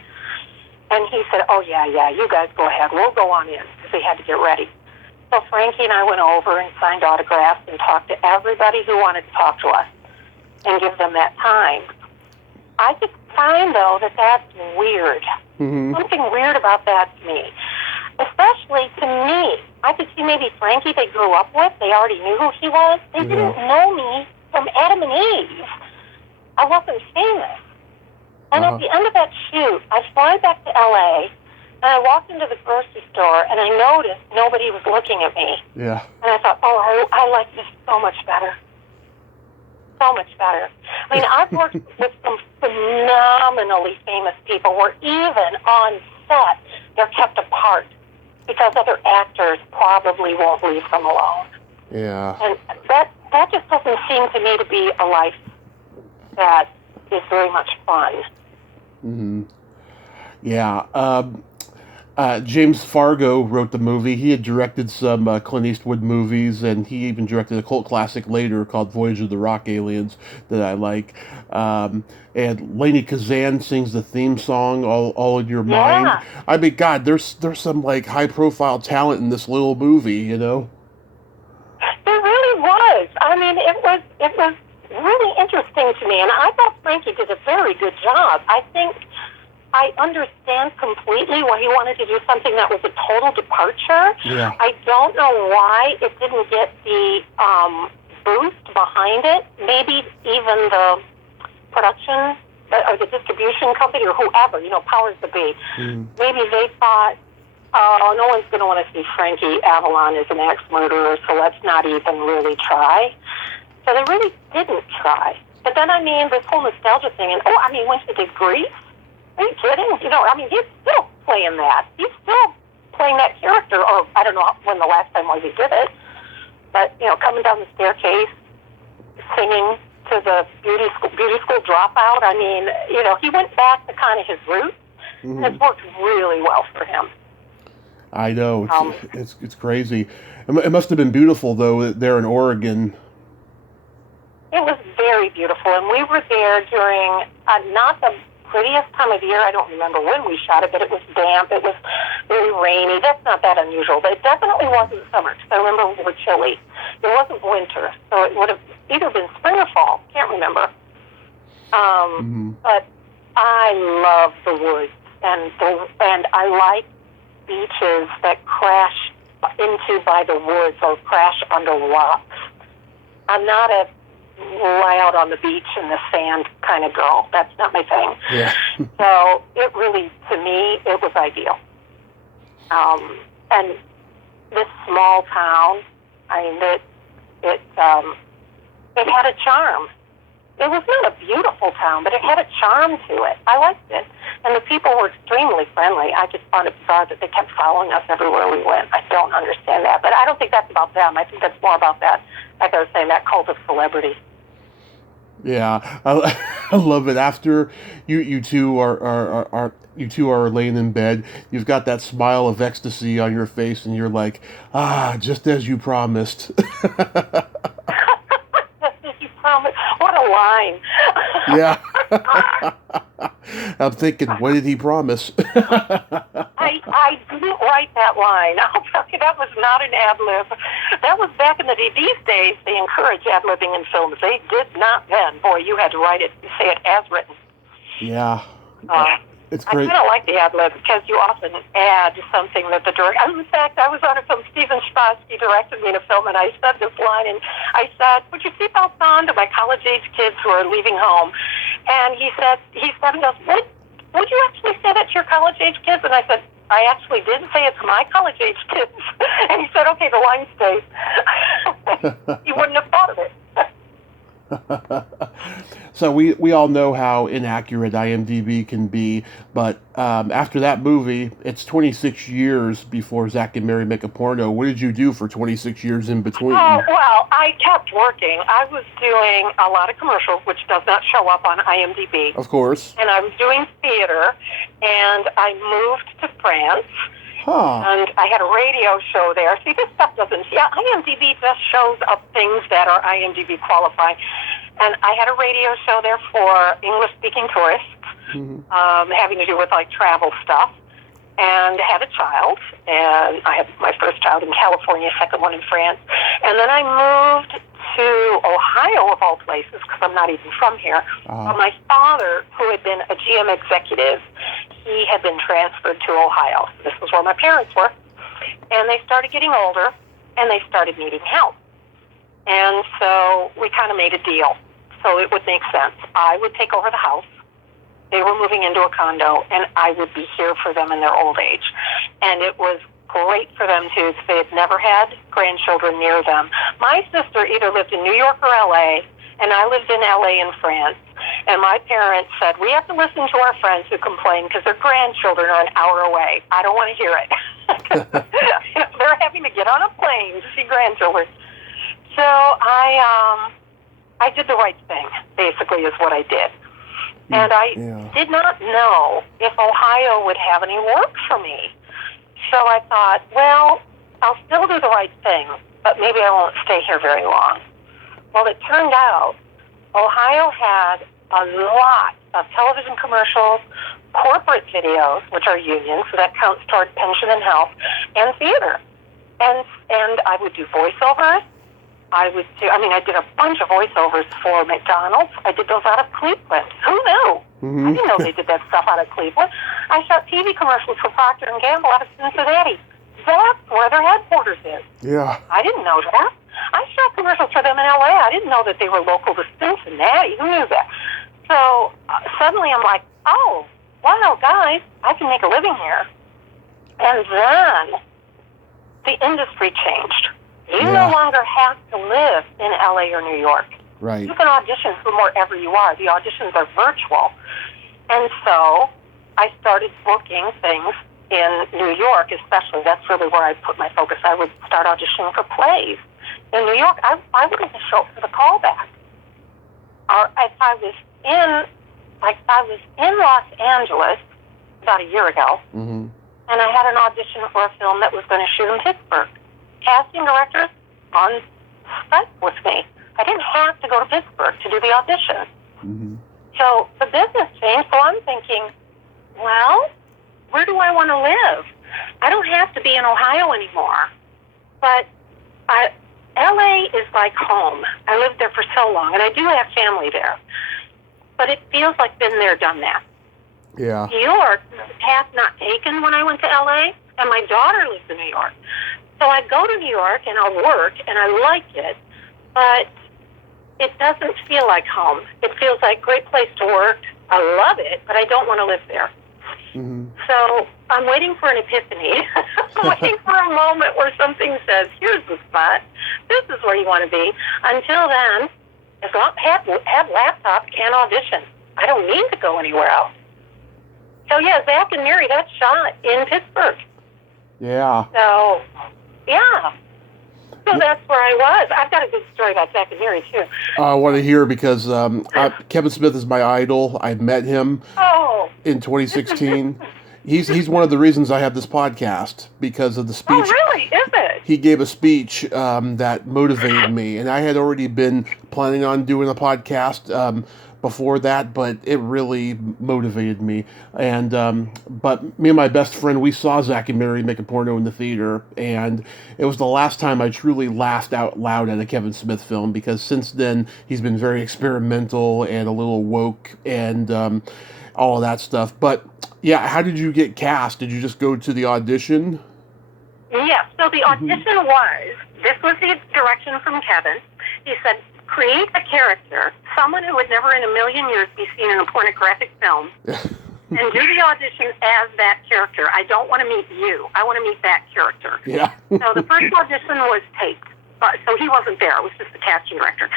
And he said, oh, yeah, you guys go ahead. We'll go on in, because they had to get ready. So Frankie and I went over and signed autographs and talked to everybody who wanted to talk to us and give them that time. I just find, though, that that's weird. Mm-hmm. Something weird about that to me. Especially to me. I could see maybe Frankie they grew up with. They already knew who he was. They didn't know me from Adam and Eve. I wasn't famous. And at the end of that shoot, I fly back to L.A., and I walked into the grocery store, and I noticed nobody was looking at me. Yeah. And I thought, I like this so much better. So much better. I mean, I've worked with some phenomenally famous people where even on set, they're kept apart because other actors probably won't leave them alone. Yeah. And that just doesn't seem to me to be a life that is very much fun. Mm-hmm. Yeah. James Fargo wrote the movie. He had directed some Clint Eastwood movies, and he even directed a cult classic later called Voyage of the Rock Aliens that I like. And Lainey Kazan sings the theme song, All in Your Mind. I mean, God, there's some like high profile talent in this little movie, you know? There really was. I mean, it was really interesting to me, and I thought Frankie did a very good job. I think I understand completely why he wanted to do something that was a total departure. Yeah. I don't know why it didn't get the boost behind it. Maybe even the production or the distribution company or whoever, powers that be. Maybe they thought, no one's going to want to see Frankie Avalon as an ex-murderer, so let's not even really try. So they really didn't try. But then, I mean, this whole nostalgia thing, and when he did Grease, are you kidding? He's still playing that. He's still playing that character, or I don't know when the last time was he did it, but, coming down the staircase, singing to the beauty school dropout. I mean, he went back to kind of his roots, and it's worked really well for him. I know. It's crazy. It must have been beautiful, though, there in Oregon. It was very beautiful, and we were there during not the prettiest time of year. I don't remember when we shot it, but it was damp. It was very rainy. That's not that unusual, but it definitely wasn't summer, because I remember we were chilly. It wasn't winter, so it would have either been spring or fall. Can't remember. But I love the woods, and I like beaches that crash into by the woods or crash under rocks. I'm not a lie out on the beach in the sand kind of girl. That's not my thing. Yeah. So it really, to me, it was ideal. And this small town, it had a charm. It was not a beautiful town, but it had a charm to it. I liked it. And the people were extremely friendly. I just found it bizarre that they kept following us everywhere we went. I don't understand that. But I don't think that's about them. I think that's more about that, like I was saying, that cult of celebrity. Yeah, I love it. After you two are laying in bed, you've got that smile of ecstasy on your face, and you're like, just as you promised. What a line. Yeah. I'm thinking, what did he promise? I didn't write that line. I'll tell you, that was not an ad-lib. That was back in the day. These days, they encourage ad-libbing in films. They did not then. Boy, you had to write it and say it as written. Yeah. It's great. I kind of like the ad-lib because you often add something that the director... In fact, I was on a film, Steven Spassky directed me in a film, and I said this line, and I said, "Put your seatbelts on," to my college-age kids who are leaving home. And he goes, would you actually say that to your college-age kids? And I said, I actually did say it to my college-age kids. And he said, okay, the line stays. You wouldn't have thought of it. So we all know how inaccurate IMDb can be, but after that movie, it's 26 years before Zack and Miri Make a Porno. What did you do for 26 years in between? Oh, well, I kept working. I was doing a lot of commercials, which does not show up on IMDb. Of course. And I was doing theater, and I moved to France. And I had a radio show there. See, this stuff doesn't... Yeah, IMDb just shows up things that are IMDb qualified. And I had a radio show there for English-speaking tourists, having to do with, like, travel stuff. and had a child. And I had my first child in California, second one in France. And then I moved to Ohio, of all places, because I'm not even from here. My father, who had been a GM executive, he had been transferred to Ohio. This was where my parents were. And they started getting older, and they started needing help. And so we kind of made a deal. So it would make sense. I would take over the house. They were moving into a condo, and I would be here for them in their old age. And it was great for them, too, because they had never had grandchildren near them. My sister either lived in New York or L.A., and I lived in L.A. in France. And my parents said, we have to listen to our friends who complain because their grandchildren are an hour away. I don't want to hear it. They're having to get on a plane to see grandchildren. So I did the right thing, basically, is what I did. And I did not know if Ohio would have any work for me. So I thought, well, I'll still do the right thing, but maybe I won't stay here very long. Well, it turned out Ohio had a lot of television commercials, corporate videos, which are unions, so that counts toward pension and health, and theater. And I would do voiceovers. I did a bunch of voiceovers for McDonald's. I did those out of Cleveland. Who knew? Mm-hmm. I didn't know they did that stuff out of Cleveland. I shot TV commercials for Procter & Gamble out of Cincinnati. That's where their headquarters is. Yeah. I didn't know that. I shot commercials for them in L.A. I didn't know that they were local to Cincinnati. Who knew that? So suddenly I'm like, oh, wow, guys, I can make a living here. And then the industry changed. You no longer have to live in L.A. or New York. Right. You can audition from wherever you are. The auditions are virtual. And so I started booking things in New York, especially. That's really where I put my focus. I would start auditioning for plays. In New York, I wouldn't even show up for the callback. Or if I was in Los Angeles about a year ago, and I had an audition for a film that was going to shoot in Pittsburgh. Casting directors on Skype with me. I didn't have to go to Pittsburgh to do the audition. Mm-hmm. So the business changed, so I'm thinking, well, where do I want to live? I don't have to be in Ohio anymore. But L.A. is like home. I lived there for so long, and I do have family there. But it feels like been there, done that. Yeah. New York, path not taken when I went to L.A., and my daughter lives in New York. So I go to New York, and I'll work, and I like it, but it doesn't feel like home. It feels like a great place to work. I love it, but I don't want to live there. Mm-hmm. So I'm waiting for an epiphany. I'm waiting for a moment where something says, here's the spot. This is where you want to be. Until then, as long as I have laptop, can audition. I don't need to go anywhere else. So, yeah, Zack and Miri, that's shot in Pittsburgh. Yeah. So, yeah. So that's where I was. I've got a good story about Zack and Miri, too. I want to hear because Kevin Smith is my idol. I met him in 2016. He's one of the reasons I have this podcast, because of the speech. Oh, really? Is it? He gave a speech that motivated me, and I had already been planning on doing a podcast before that, but it really motivated me. And but me and my best friend, we saw Zack and Miri Make a Porno in the theater, and it was the last time I truly laughed out loud at a Kevin Smith film, because since then he's been very experimental and a little woke and all of that stuff. But yeah, how did you get cast? Did you just go to the audition? Yes, so the audition this was the direction from Kevin. He said, create a character, someone who would never in a million years be seen in a pornographic film, and do the audition as that character. I don't want to meet you. I want to meet that character. Yeah. So the first audition was taped. So he wasn't there. It was just the casting director.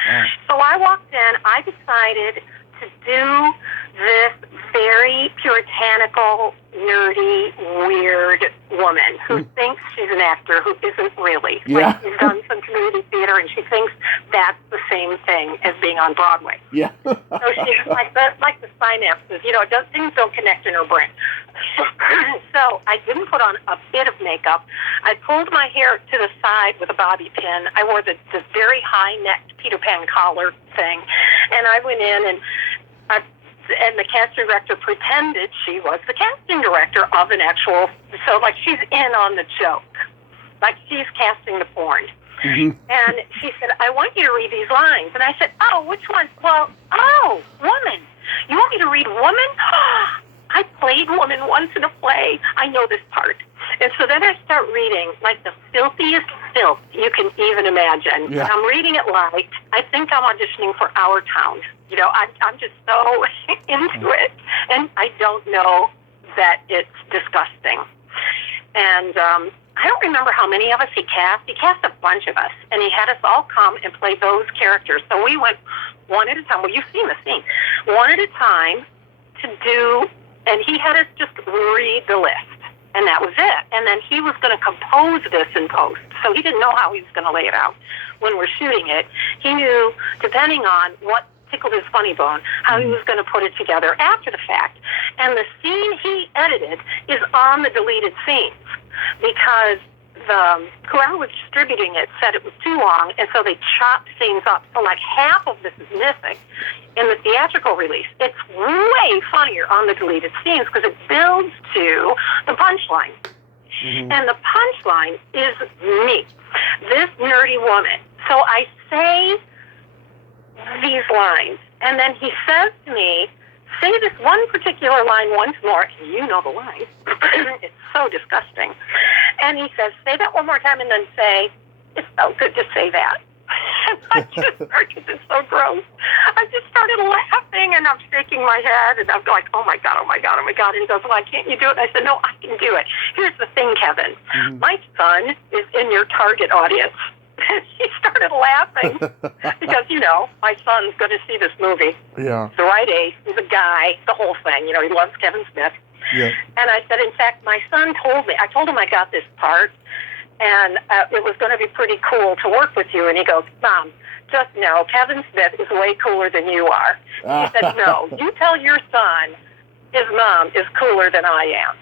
So I walked in. I decided to do this very puritanical, nerdy, weird woman who thinks she's an actor who isn't really. Yeah. Like, she's done some community theater, and she thinks that's the same thing as being on Broadway. Yeah. So she's like the synapses, things don't connect in her brain. So I didn't put on a bit of makeup. I pulled my hair to the side with a bobby pin. I wore the very high-necked Peter Pan collar thing, and I went in and I and the casting director pretended she was the casting director of an actual, so like she's in on the joke. Like she's casting the porn. Mm-hmm. And she said, I want you to read these lines. And I said, oh, which ones? Well, woman. You want me to read woman? I played woman once in a play. I know this part. And so then I start reading like the filthiest filth you can even imagine. Yeah. And I'm reading it like, I think I'm auditioning for Our Town. You know, I'm just so into it. And I don't know that it's disgusting. And I don't remember how many of us he cast. He cast a bunch of us. And he had us all come and play those characters. So we went one at a time. Well, you've seen the scene. One at a time to do, and he had us just read the list. And that was it. And then he was going to compose this in post. So he didn't know how he was going to lay it out when we're shooting it. He knew, depending on what tickled his funny bone, how he was going to put it together after the fact. And the scene he edited is on the deleted scenes because whoever was distributing it said it was too long, and so they chopped things up. So like half of this is missing in the theatrical release. It's way funnier on the deleted scenes because it builds to the punchline. Mm-hmm. And the punchline is me, this nerdy woman. So I say these lines, and then he says to me, say this one particular line once more. You know the line. It's so disgusting. And he says, say that one more time and then say, it's so good to say that. And I just started, it's so gross. I just started laughing and I'm shaking my head and I'm like, oh my God, oh my God, oh my God. And he goes, why can't you do it? And I said, no, I can do it. Here's the thing, Kevin. Mm-hmm. My son is in your target audience. He started laughing because, you know, my son's going to see this movie. Yeah. He's the right age. He's a guy, the whole thing. You know, he loves Kevin Smith. Yeah. And I said, in fact, my son told me, I told him I got this part, and it was going to be pretty cool to work with you. And he goes, Mom, just know, Kevin Smith is way cooler than you are. He said, no, you tell your son his mom is cooler than I am.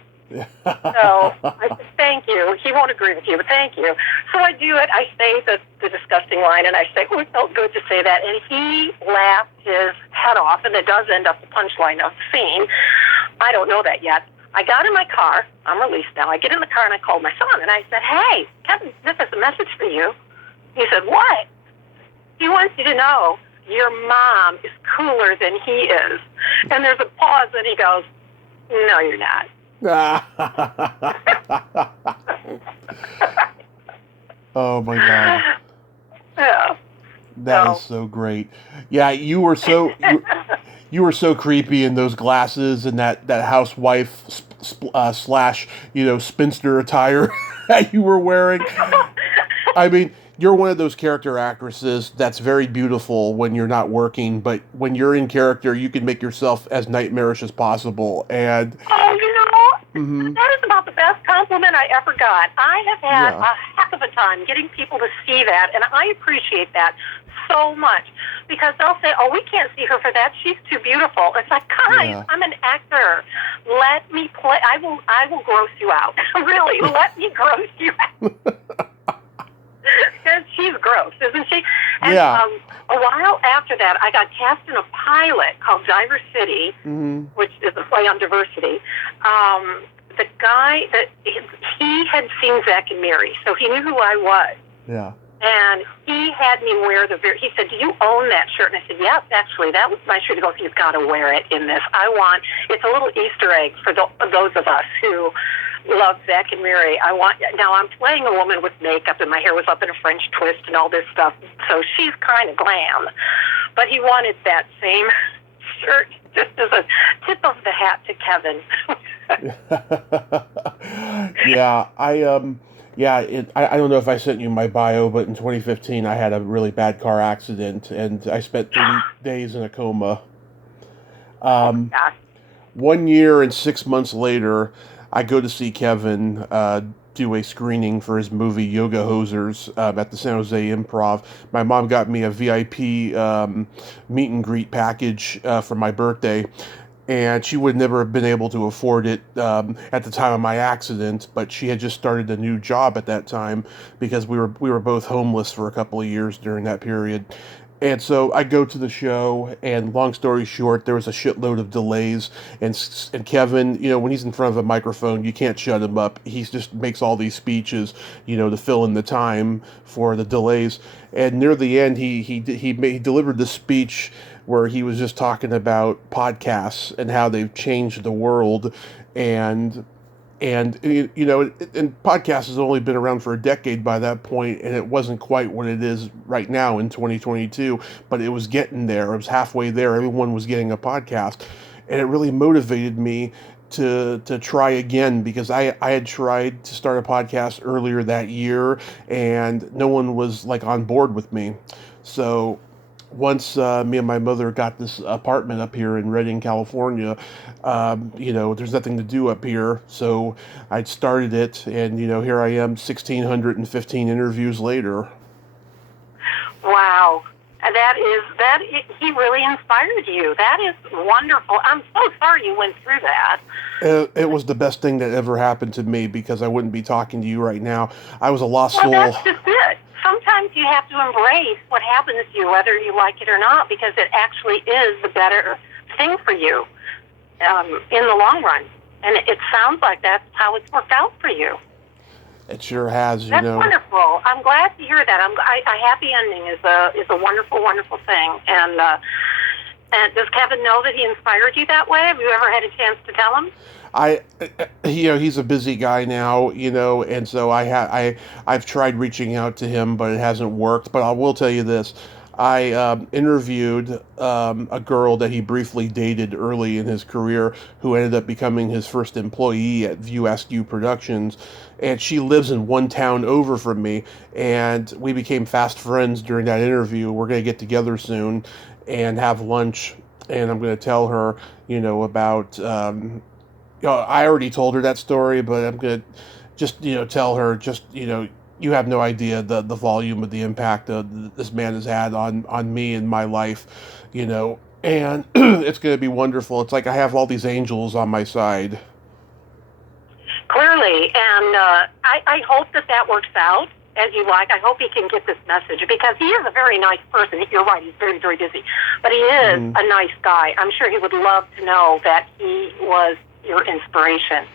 So I said, thank you. He won't agree with you, but thank you. So I do it. I say the disgusting line, and I say, oh, it felt good to say that. And he laughed his head off, and it does end up the punchline of the scene. I don't know that yet. I got in my car. I'm released now. I get in the car, and I called my son, and I said, hey, Kevin Smith has a message for you. He said, what? He wants you to know your mom is cooler than he is. And there's a pause, and he goes, no, you're not. Oh my God. Yeah. That is so great. Yeah, you were so creepy in those glasses and that housewife slash, you know, spinster attire that you were wearing. I mean, you're one of those character actresses that's very beautiful when you're not working, but when you're in character, you can make yourself as nightmarish as possible. And mm-hmm. That is about the best compliment I ever got. I have had a heck of a time getting people to see that, and I appreciate that so much because they'll say, oh, we can't see her for that. She's too beautiful. It's like, guys, I'm an actor. Let me play. I will gross you out. Really, let me gross you out. Because she's gross, isn't she? And a while after that, I got cast in a pilot called Diver City, mm-hmm. which is a play on diversity. The guy he had seen Zack and Miri, so he knew who I was. Yeah. And he had me wear he said, do you own that shirt? And I said, yes, actually, that was my shirt. He goes, you've got to wear it in this. It's a little Easter egg for those of us who love Zack and Miri. Now I'm playing a woman with makeup and my hair was up in a French twist and all this stuff. So she's kind of glam. But he wanted that same shirt just as a tip of the hat to Kevin. Yeah, I don't know if I sent you my bio, but in 2015 I had a really bad car accident and I spent 30 days in a coma. 1 year and 6 months later, I go to see Kevin do a screening for his movie Yoga Hosers at the San Jose Improv. My mom got me a VIP meet and greet package for my birthday, and she would never have been able to afford it at the time of my accident, but she had just started a new job at that time because we were both homeless for a couple of years during that period. And so I go to the show, and long story short, there was a shitload of delays. And Kevin, when he's in front of a microphone, you can't shut him up. He just makes all these speeches, to fill in the time for the delays. And near the end, he delivered this speech where he was just talking about podcasts and how they've changed the world, and and podcast has only been around for a decade by that point, and it wasn't quite what it is right now in 2022, but it was getting there. It was halfway there. Everyone was getting a podcast, and it really motivated me to try again, because I had tried to start a podcast earlier that year, and no one was like on board with me. So once me and my mother got this apartment up here in Redding, California, there's nothing to do up here. So I started it, and, here I am 1,615 interviews later. Wow. He really inspired you. That is wonderful. I'm so sorry you went through that. It was the best thing that ever happened to me, because I wouldn't be talking to you right now. I was a lost soul. Well, that's just it. Sometimes you have to embrace what happens to you, whether you like it or not, because it actually is the better thing for you in the long run. And it sounds like that's how it's worked out for you. It sure has, That's wonderful. I'm glad to hear that. A happy ending is a wonderful, wonderful thing. And does Kevin know that he inspired you that way? Have you ever had a chance to tell him? He's a busy guy now, and so I've tried reaching out to him, but it hasn't worked. But I will tell you this. I interviewed a girl that he briefly dated early in his career, who ended up becoming his first employee at View Askew Productions, and she lives in one town over from me, and we became fast friends during that interview. We're going to get together soon and have lunch, and I'm going to tell her, about... I already told her that story, but I'm going to just, tell her, you have no idea the volume of the impact this man has had on me and my life, and it's going to be wonderful. It's like I have all these angels on my side. Clearly, and I hope that works out as you like. I hope he can get this message, because he is a very nice person. You're right, he's very, very busy, but he is a nice guy. I'm sure he would love to know that he was your inspiration.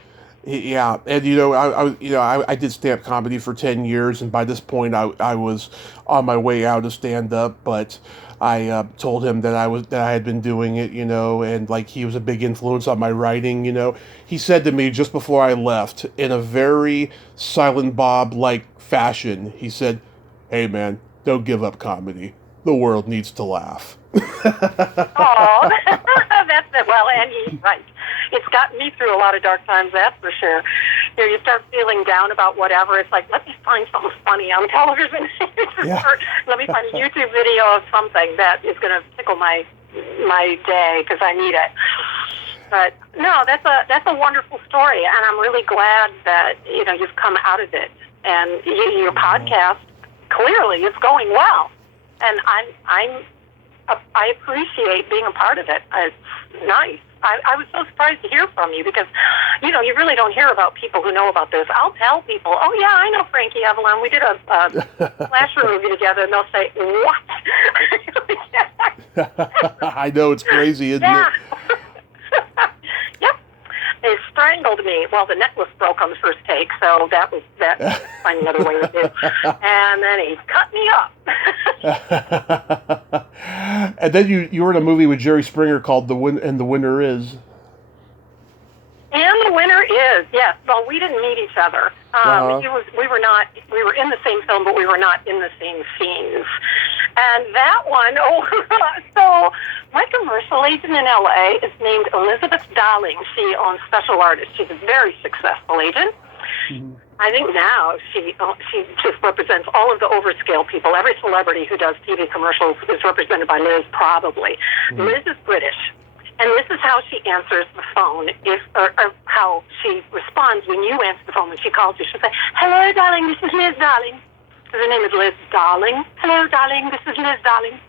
Yeah, and I did stand-up comedy for 10 years, and by this point I was on my way out of stand-up, but I told him that I had been doing it, and like he was a big influence on my writing. He said to me just before I left, in a very Silent Bob-like fashion, he said, "Hey man, don't give up comedy. The world needs to laugh." Oh, that's it. Well, and he's right. It's gotten me through a lot of dark times, that's for sure. You start feeling down about whatever. It's like, let me find something funny on television. Yeah. Let me find a YouTube video of something that is going to tickle my day, because I need it. But no, that's a wonderful story, and I'm really glad that you've come out of it, and your podcast clearly is going well, and I appreciate being a part of it. It's nice. I was so surprised to hear from you, because, you really don't hear about people who know about this. I'll tell people, oh, yeah, I know Frankie Avalon. We did a slasher movie together, and they'll say, what? I know, it's crazy, isn't it? Yep. They strangled me. Well, the necklace broke on the first take, so that find another way to do. And then he cut me up. And then you were in a movie with Jerry Springer called The Winner Is. And the winner is, yes. Well, we didn't meet each other. We were in the same film, but we were not in the same scenes. And that one, so my commercial agent in L.A. is named Elizabeth Darling. She owns Special Artists. She's a very successful agent. Mm-hmm. I think now she just represents all of the overscale people. Every celebrity who does TV commercials is represented by Liz, probably. Mm-hmm. Liz is British. And this is how she answers the phone, or how she responds when you answer the phone. When she calls you, she'll say, "Hello, darling, this is Liz, darling." So her name is Liz Darling. "Hello, darling, this is Liz, darling."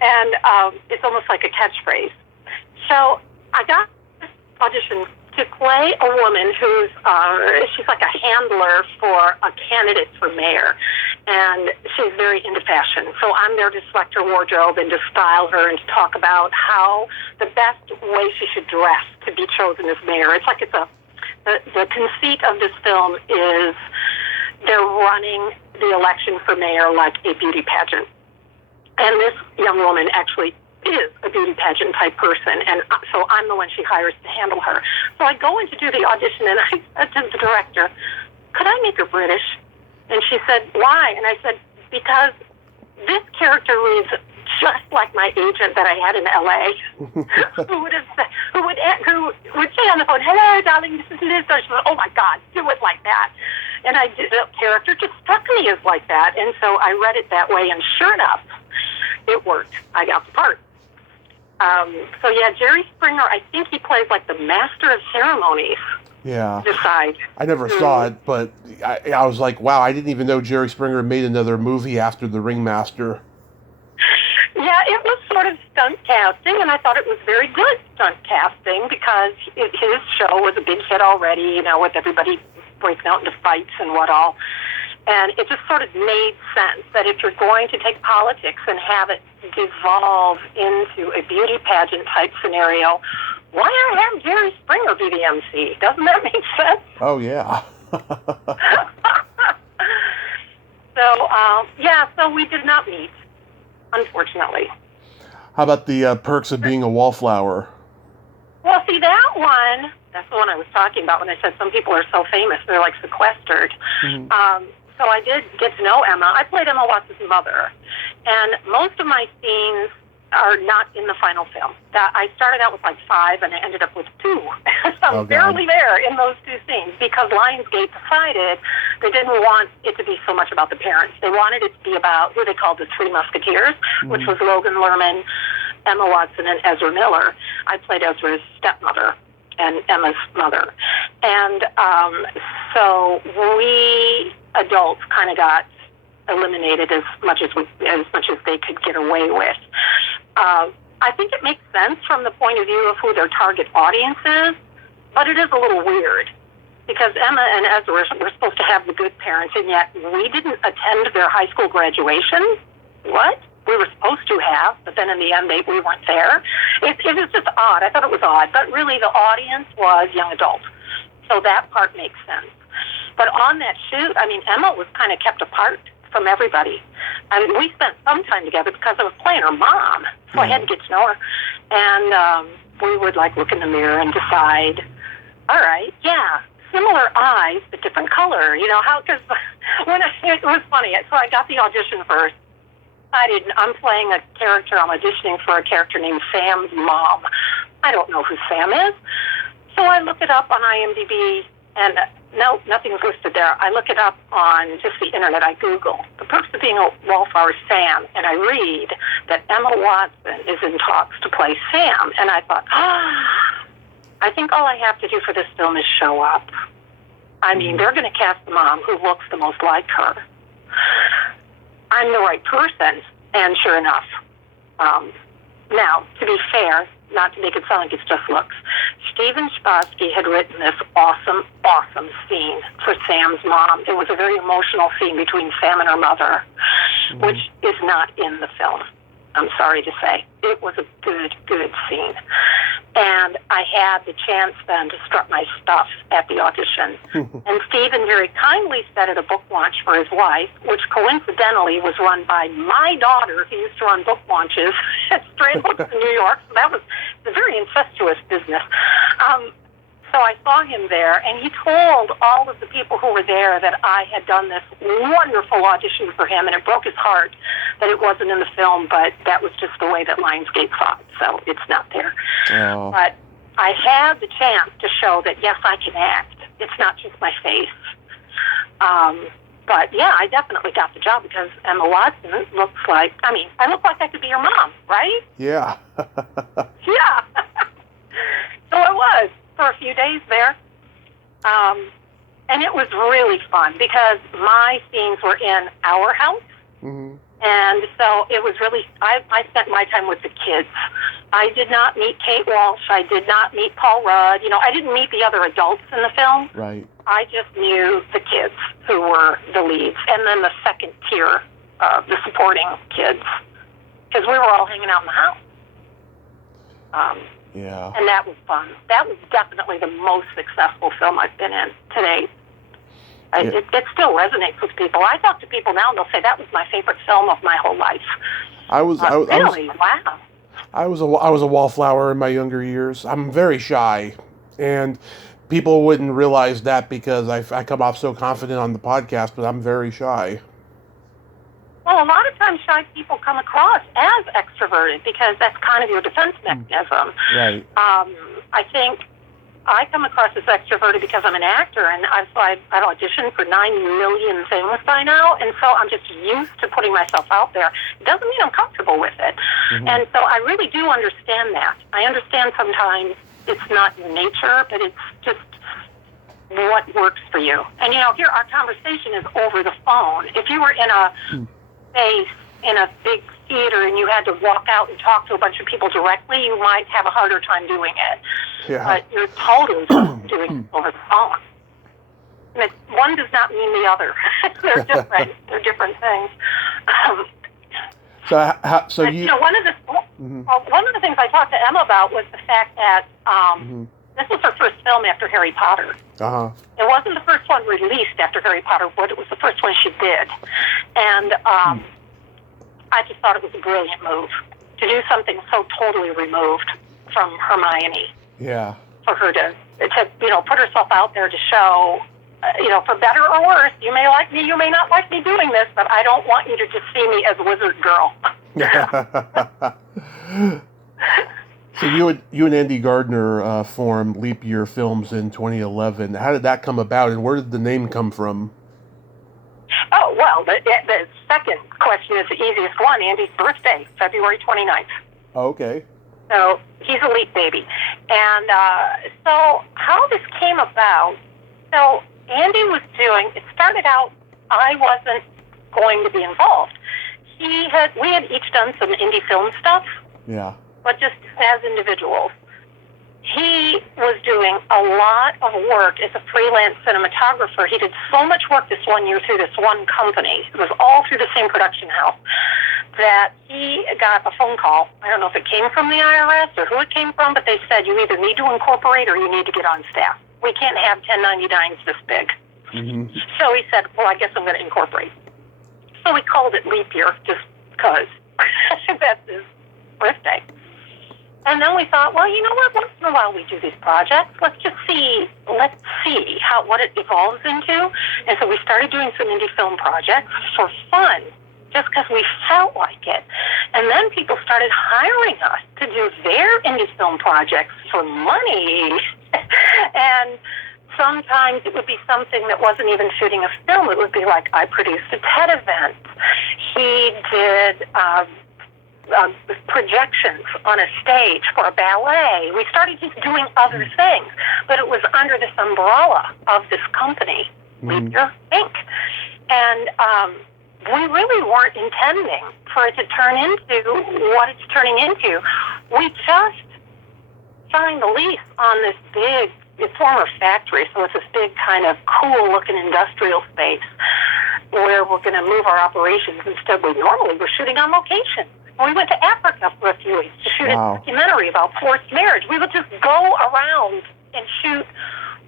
And it's almost like a catchphrase. So I got this audition to play a woman who's, she's like a handler for a candidate for mayor. and she's very into fashion. So I'm there to select her wardrobe and to style her and to talk about how the best way she should dress to be chosen as mayor. It's like the conceit of this film is they're running the election for mayor like a beauty pageant. And this young woman actually is a beauty pageant type person, and so I'm the one she hires to handle her. So I go in to do the audition, and I said to the director, could I make her British? And she said, why? And I said, because this character reads just like my agent that I had in L.A., who would say on the phone, hello, darling, this is Liz. She said, oh, my God, do it like that. And the character just struck me as like that, and so I read it that way, and sure enough, it worked. I got the part. So, yeah, Jerry Springer, I think he plays like the master of ceremonies. Yeah. Decide. I never saw it, but I was like, wow, I didn't even know Jerry Springer made another movie after The Ringmaster. Yeah, it was sort of stunt casting, and I thought it was very good stunt casting because his show was a big hit already, you know, with everybody breaking out into fights and what all. And it just sort of made sense that if you're going to take politics and have it devolve into a beauty pageant type scenario, why not have Jerry Springer be the MC? Doesn't that make sense? Oh, yeah. So we did not meet, unfortunately. How about the perks of being a wallflower? Well, see, that one, that's the one I was talking about when I said some people are so famous, they're like sequestered. Mm-hmm. So I did get to know Emma. I played Emma Watts' mother, and most of my scenes are not in the final film. I started out with like 5, and I ended up with 2. So I'm barely there in those 2 scenes because Lionsgate decided they didn't want it to be so much about the parents. They wanted it to be about who they called the Three Musketeers, which was Logan Lerman, Emma Watson, and Ezra Miller. I played Ezra's stepmother and Emma's mother. And so we adults kind of got eliminated as much as they could get away with. I think it makes sense from the point of view of who their target audience is, but it is a little weird because Emma and Ezra were supposed to have the good parents, and yet we didn't attend their high school graduation. What? We were supposed to have, but then in the end, we weren't there. It was just odd. I thought it was odd, but really the audience was young adults, so that part makes sense. But on that shoot, I mean, Emma was kind of kept apart from everybody. I mean, we spent some time together because I was playing her mom, so I had to get to know her. And we would, like, look in the mirror and decide, all right, yeah, similar eyes, but different color. You know, because it was funny. So I got the audition first. I'm playing a character, I'm auditioning for a character named Sam's mom. I don't know who Sam is. So I look it up on IMDb, and no, nothing's listed there. I look it up on just the internet. I Google the perks of being a wallflower, Sam, and I read that Emma Watson is in talks to play Sam. And I thought, I think all I have to do for this film is show up. I mean, they're going to cast the mom who looks the most like her. I'm the right person, and sure enough. Now, to be fair, not to make it sound like it's just looks, Steven Spassky had written this awesome scene for Sam's mom. It was a very emotional scene between Sam and her mother, which is not in the film. I'm sorry to say. It was a good scene. And I had the chance then to strut my stuff at the audition. And Stephen very kindly said at a book launch for his wife, which coincidentally was run by my daughter, who used to run book launches at Stray Books in New York. So that was a very incestuous business. So I saw him there, and he told all of the people who were there that I had done this wonderful audition for him, and it broke his heart that it wasn't in the film, but that was just the way that Lionsgate thought, so it's not there. Oh. But I had the chance to show that, yes, I can act. It's not just my face. But, yeah, I definitely got the job because Emma Watson looks like, I look like I could be your mom, right? Yeah. Yeah. So I was for a few days there. And it was really fun because my scenes were in our house. Mm-hmm. And so it was really, I spent my time with the kids. I did not meet Kate Walsh. I did not meet Paul Rudd. I didn't meet the other adults in the film. Right. I just knew the kids who were the leads, and then the second tier of the supporting kids, because we were all hanging out in the house. Yeah. And that was fun. That was definitely the most successful film I've been in today. It still resonates with people. I talk to people now, and they'll say that was my favorite film of my whole life. Really? Wow. I was a wallflower in my younger years. I'm very shy, and people wouldn't realize that because I come off so confident on the podcast, but I'm very shy. Well, a lot of times shy people come across as extroverted because that's kind of your defense mechanism. Right. I think I come across as extroverted because I'm an actor, and I've auditioned for 9 million things by now, and so I'm just used to putting myself out there. It doesn't mean I'm comfortable with it. Mm-hmm. And so I really do understand that. I understand sometimes it's not your nature, but it's just what works for you. And, here our conversation is over the phone. If you were in a space in a big theater and you had to walk out and talk to a bunch of people directly, you might have a harder time doing it. Yeah. But you're totally doing it over the phone. And one does not mean the other. They're different. They're different things. One of the things I talked to Emma about was the fact that this was her first film after Harry Potter. Uh-huh. It wasn't the first one released after Harry Potter, but it was the first one she did. And I just thought it was a brilliant move to do something so totally removed from Hermione. Yeah. For her to put herself out there to show, for better or worse, you may like me, you may not like me doing this, but I don't want you to just see me as Wizard Girl. So you and Andy Gardner formed Leap Year Films in 2011. How did that come about, and where did the name come from? Oh, well, the second question is the easiest one. Andy's birthday, February 29th. Oh, okay. So he's a Leap baby. And so how this came about, so Andy was it started out, I wasn't going to be involved. We had each done some indie film stuff. Yeah. But just as individuals. He was doing a lot of work as a freelance cinematographer. He did so much work this one year through this one company. It was all through the same production house that he got a phone call. I don't know if it came from the IRS or who it came from, but they said you either need to incorporate or you need to get on staff. We can't have 1099s this big. Mm-hmm. So he said, well, I guess I'm going to incorporate. So we called it Leap Year just because that's his birthday. And then we thought, well, you know what? Once in a while we do these projects. Let's see what it evolves into. And so we started doing some indie film projects for fun, just because we felt like it. And then people started hiring us to do their indie film projects for money. And sometimes it would be something that wasn't even shooting a film. It would be like, I produced a TED event. He did projections on a stage for a ballet. We started just doing other things, but it was under this umbrella of this company, Leap Year Inc. And we really weren't intending for it to turn into what it's turning into. We just signed the lease on this big, it's former factory, so it's this big kind of cool-looking industrial space where we're going to move our operations. Instead, we normally were shooting on location. We went to Africa for a few weeks to shoot a documentary about forced marriage. We would just go around and shoot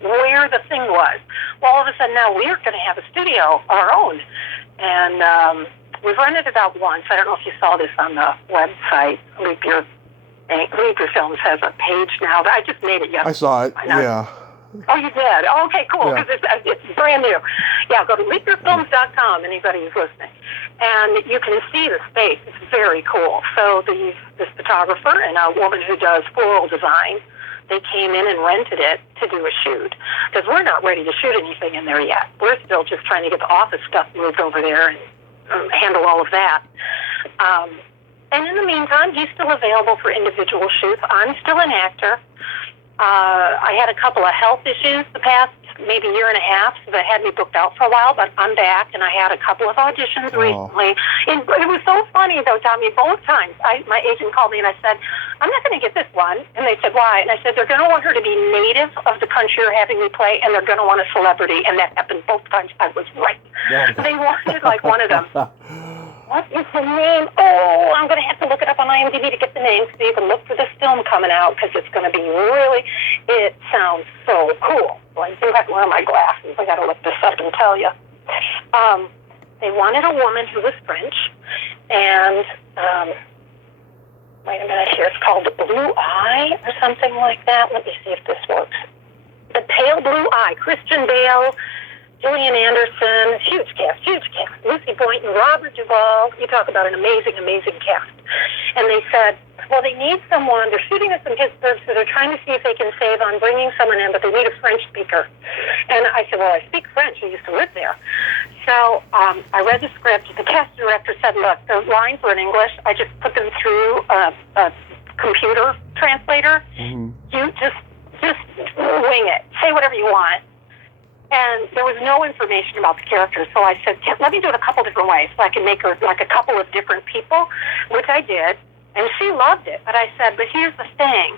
where the thing was. Well, all of a sudden now we're going to have a studio of our own. And we've rented it out once. I don't know if you saw this on the website. Leap Year Films has a page now. I just made it yesterday. I saw it, yeah. Oh, you did? Oh, okay, cool, because it's brand new. Yeah, go to leapyourfilms.com, anybody who's listening. And you can see the space. It's very cool. So this photographer and a woman who does floral design, they came in and rented it to do a shoot. Because we're not ready to shoot anything in there yet. We're still just trying to get the office stuff moved over there and handle all of that. And in the meantime, he's still available for individual shoots. I'm still an actor. I had a couple of health issues the past maybe a year and a half, so that had me booked out for a while, but I'm back, and I had a couple of auditions recently. It was so funny, though, Tommy, both times. My agent called me, and I said, I'm not going to get this one. And they said, why? And I said, they're going to want her to be native of the country you're having me play, and they're going to want a celebrity, and that happened both times. I was right. Yeah. They wanted, like, one of them. What is the name? Oh, I'm going to have to look it up on IMDb to get the name so you can look for this film coming out, because it's going to be really, it sounds so cool. So I do have to wear my glasses. I got to look this up and tell you. They wanted a woman who was French, and wait a minute here. It's called The Blue Eye or something like that. Let me see if this works. The Pale Blue Eye. Christian Bale, Gillian Anderson, huge cast. Lucy Boynton, Robert Duvall. You talk about an amazing, amazing cast. And they said, well, they need someone. They're shooting this in Pittsburgh, so they're trying to see if they can save on bringing someone in, but they need a French speaker. And I said, well, I speak French. I used to live there. So I read the script. The cast director said, look, the lines were in English. I just put them through a computer translator. Mm-hmm. You just wing it. Say whatever you want. And there was no information about the character, so I said, let me do it a couple different ways so I can make her like a couple of different people, which I did, and she loved it. But I said, but here's the thing.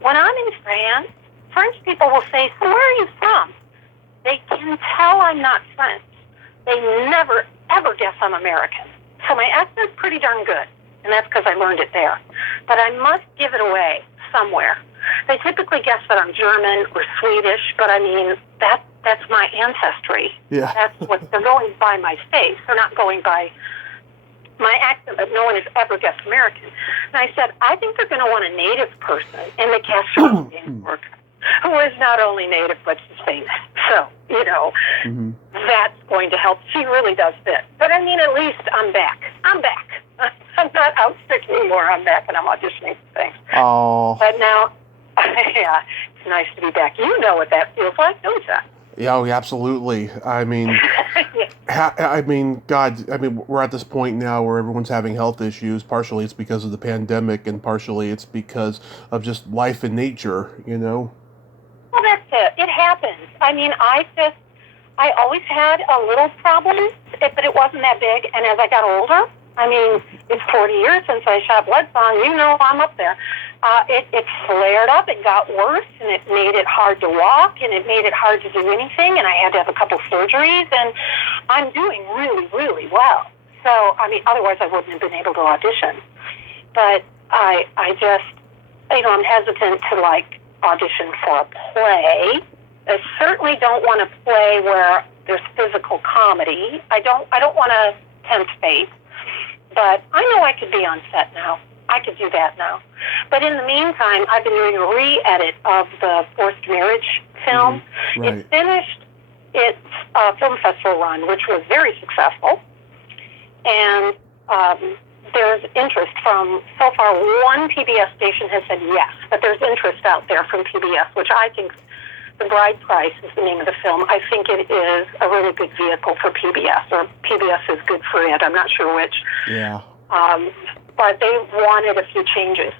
When I'm in France, French people will say, so where are you from? They can tell I'm not French. They never, ever guess I'm American. So my accent's pretty darn good, and that's because I learned it there. But I must give it away somewhere. They typically guess that I'm German or Swedish, but I mean, that's my ancestry. Yeah. That's what they're going by my face. They're not going by my accent, but no one has ever guessed American. And I said, I think they're going to want a native person in the casting work who is not only native, but she's famous. So, that's going to help. She really does fit. But I mean, at least I'm back. I'm not out sick anymore. I'm back and I'm auditioning for things. Oh. But now, yeah, it's nice to be back. You know what that feels like, don't you? Yeah, oh, absolutely. I mean, we're at this point now where everyone's having health issues. Partially it's because of the pandemic, and partially it's because of just life and nature, Well, that's it. It happens. I mean, I always had a little problem, but it wasn't that big. And as I got older, I mean, it's 40 years since I shot Bloodsong. I'm up there. It flared up, it got worse, and it made it hard to walk, and it made it hard to do anything, and I had to have a couple surgeries, and I'm doing really, really well. So, I mean, otherwise I wouldn't have been able to audition. But I just, I'm hesitant to, audition for a play. I certainly don't want to play where there's physical comedy. I don't want to tempt fate. But I know I could be on set now. I could do that now. But in the meantime, I've been doing a re-edit of the Forced Marriage film. Mm-hmm. Right. It finished its film festival run, which was very successful. And there's interest from, so far, one PBS station has said yes, but there's interest out there from PBS, which I think The Bride Price is the name of the film. I think it is a really good vehicle for PBS, or PBS is good for it. I'm not sure which. Yeah. But they wanted a few changes.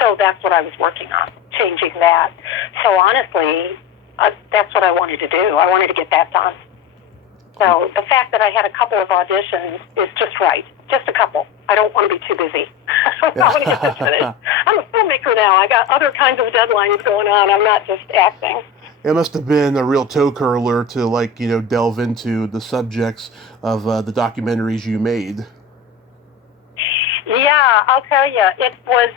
So that's what I was working on, changing that. So honestly, that's what I wanted to do. I wanted to get that done. So the fact that I had a couple of auditions is just right. Just a couple. I don't want to be too busy. I want to get this finished. I'm a filmmaker now. I got other kinds of deadlines going on. I'm not just acting. It must have been a real toe curler to delve into the subjects of the documentaries you made. Yeah, I'll tell you, it was.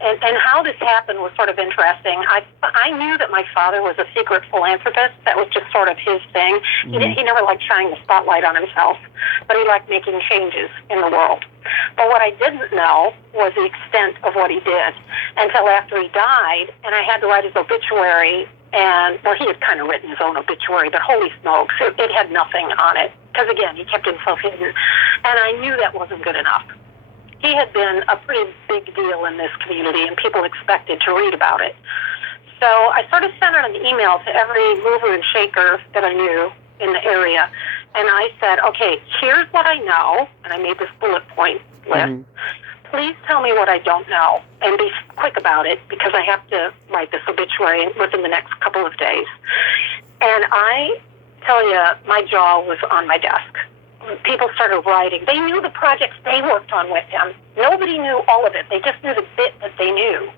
And how this happened was sort of interesting. I knew that my father was a secret philanthropist. That was just sort of his thing. Mm-hmm. He never liked shining the spotlight on himself, but he liked making changes in the world. But what I didn't know was the extent of what he did until after he died, and I had to write his obituary. And, well, he had kind of written his own obituary, but holy smokes, it had nothing on it. Because, again, he kept himself hidden. And I knew that wasn't good enough. He had been a pretty big deal in this community, and people expected to read about it. So I sort of sent out an email to every mover and shaker that I knew in the area. And I said, okay, here's what I know. And I made this bullet point list. Mm-hmm. please tell me what I don't know, and be quick about it, because I have to write this obituary within the next couple of days. And I tell you, my jaw was on my desk. People started writing. They knew the projects they worked on with him. Nobody knew all of it. They just knew the bit that they knew.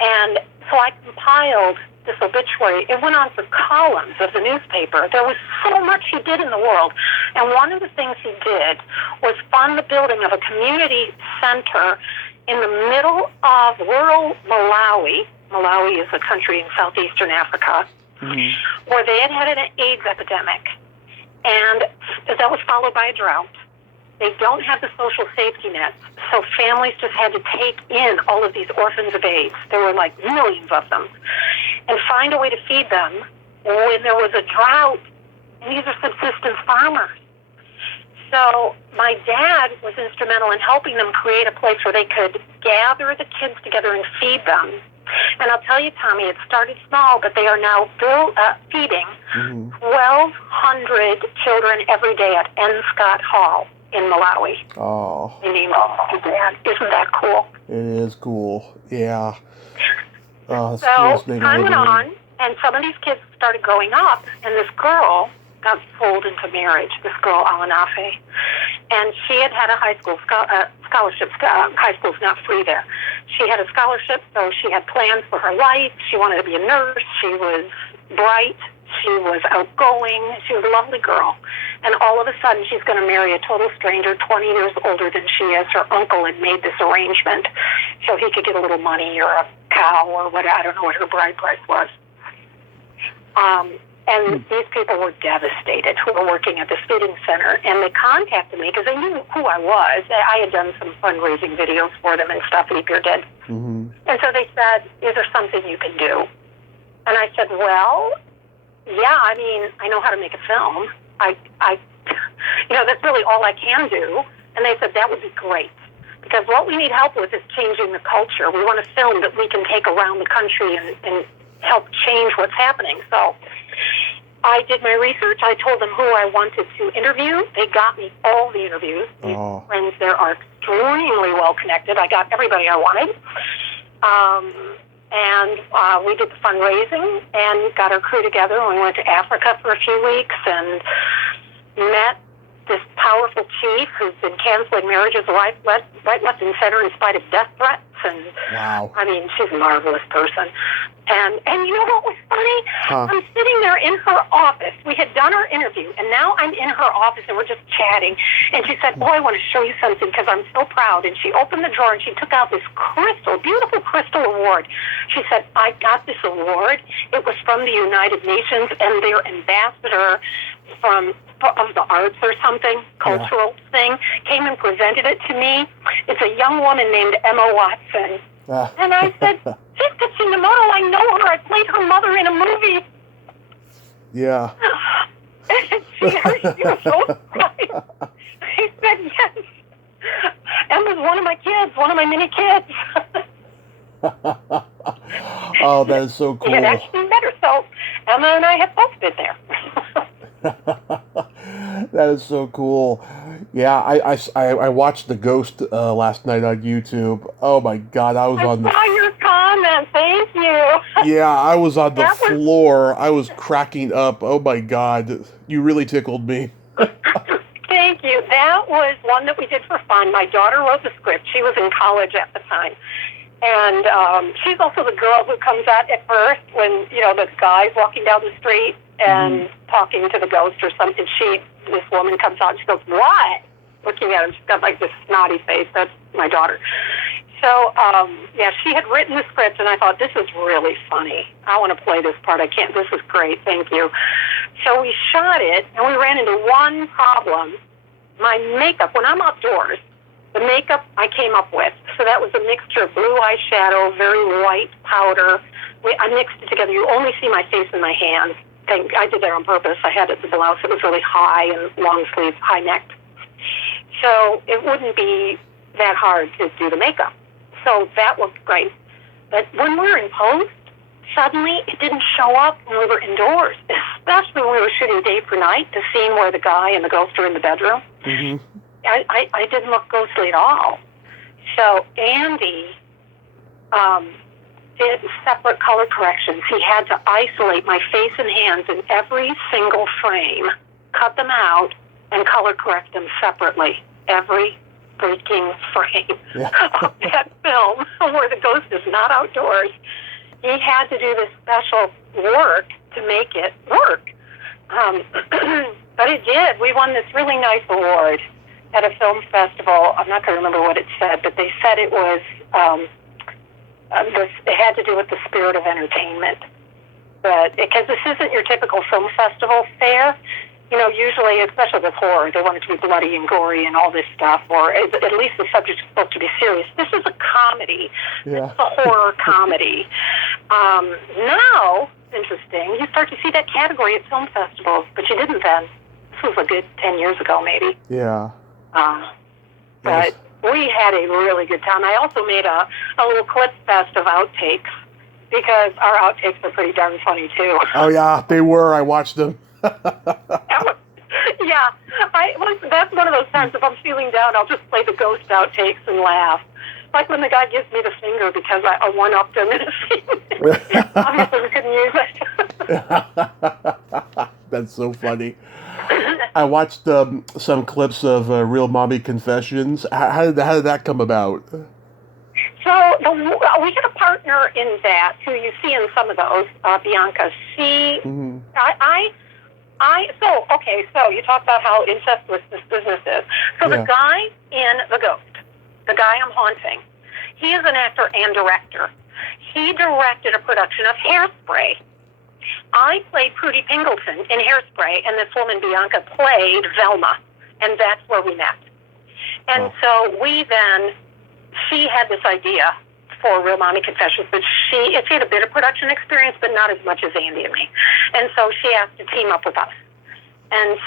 And so I compiled this obituary. It went on for columns of the newspaper. There was so much he did in the world. And one of the things he did was fund the building of a community center in the middle of rural Malawi. Malawi is a country in southeastern Africa, where they had an AIDS epidemic. And that was followed by a drought. They don't have the social safety nets, so families just had to take in all of these orphans of AIDS. There were like millions of them, and find a way to feed them when there was a drought. And these are subsistence farmers. So my dad was instrumental in helping them create a place where they could gather the kids together and feed them. And I'll tell you, Tommy, it started small, but they are now feeding 1,200 children every day at Enskat Hall in Malawi. Oh. In the Dad. Isn't that cool? It is cool. Yeah. So time went on, and some of these kids started growing up, and this girl got sold into marriage, this girl, Alanafe. And she had a high school scholarship. High school's not free there. She had a scholarship, so she had plans for her life. She wanted to be a nurse. She was bright. She was outgoing. She was a lovely girl. And all of a sudden, she's going to marry a total stranger, 20 years older than she is. Her uncle had made this arrangement so he could get a little money or a cow or what. I don't know what her bride price was. And these people were devastated who were working at this feeding center. And they contacted me because they knew who I was. I had done some fundraising videos for them and stuff, Leapier did. And so they said, is there something you can do? And I said, well, yeah, I mean, I know how to make a film. That's really all I can do. And they said, that would be great. Because what we need help with is changing the culture. We want a film that we can take around the country and help change what's happening. So I did my research. I told them who I wanted to interview. They got me all the interviews. My friends there are extremely well connected. I got everybody I wanted. And we did the fundraising and got our crew together. And we went to Africa for a few weeks and met this powerful chief who's been canceling marriages right, left, and center in spite of death threats. And wow. I mean, she's a marvelous person. And you know what was funny? I'm sitting there in her office. We had done our interview, and now I'm in her office, and we're just chatting. And she said, I want to show you something because I'm so proud. And she opened the drawer, and she took out this beautiful crystal award. She said, I got this award. It was from the United Nations, and their ambassador of the arts or something, cultural thing, came and presented it to me. It's a young woman named Emma Watson. And I said, she's Kishimoto, I know her. I played her mother in a movie. Yeah. And she was so surprised. I said, yes. Emma's one of my kids, one of my mini kids. Oh, that is so cool. It actually met her, so Emma and I have both been there. That is so cool. Yeah, I watched The Ghost last night on YouTube. Oh my God, I saw your comment. Thank you. Yeah, I was on the floor. I was cracking up. Oh my God, you really tickled me. Thank you. That was one that we did for fun. My daughter wrote the script. She was in college at the time. And she's also the girl who comes out at first when, the guy's walking down the street and talking to the ghost or something. This woman comes out and she goes, what? Looking at him, she's got like this snotty face. That's my daughter. So, she had written the script and I thought, this is really funny. I want to play this part. I can't. This is great. Thank you. So we shot it and we ran into one problem. My makeup, when I'm outdoors, the makeup I came up with, so that was a mixture of blue eyeshadow, very white powder. I mixed it together. You only see my face and my hands. I did that on purpose. I had the blouse. It was really high and long sleeves, high necked. So it wouldn't be that hard to do the makeup. So that looked great. But when we were in post, suddenly it didn't show up when we were indoors, especially when we were shooting day for night, the scene where the guy and the ghost are in the bedroom. I didn't look ghostly at all. So Andy did separate color corrections. He had to isolate my face and hands in every single frame, cut them out, and color correct them separately. Every freaking frame of that film where the ghost is not outdoors. He had to do this special work to make it work. But it did. We won this really nice award at a film festival. I'm not going to remember what it said, but they said it was, it had to do with the spirit of entertainment. But because this isn't your typical film festival fare, you know, usually, especially with horror, they want it to be bloody and gory and all this stuff, or at least the subject is supposed to be serious. This is a comedy. Yeah. It's a horror comedy. Now, interesting, you start to see that category at film festivals, but you didn't then. This was a good 10 years ago, maybe. Yeah. But we had a really good time. I also made a little clip fest of outtakes, because our outtakes are pretty darn funny, too. Oh, yeah, they were. I watched them. Yeah, that's one of those times, if I'm feeling down, I'll just play the ghost outtakes and laugh. Like when the guy gives me the finger because I one-upped him in a scene. Obviously, we couldn't use it. That's so funny. I watched some clips of Real Mommy Confessions. How did that come about? So we had a partner in that who you see in some of those, Bianca. She, so you talk about how incestuous this business is. So the guy in The Ghost, the guy I'm haunting, he is an actor and director. He directed a production of Hairspray. I played Prudy Pingleton in Hairspray, and this woman, Bianca, played Velma, and that's where we met. And so she had this idea for Real Mommy Confessions, but she had a bit of production experience, but not as much as Andy and me. And so she asked to team up with us. And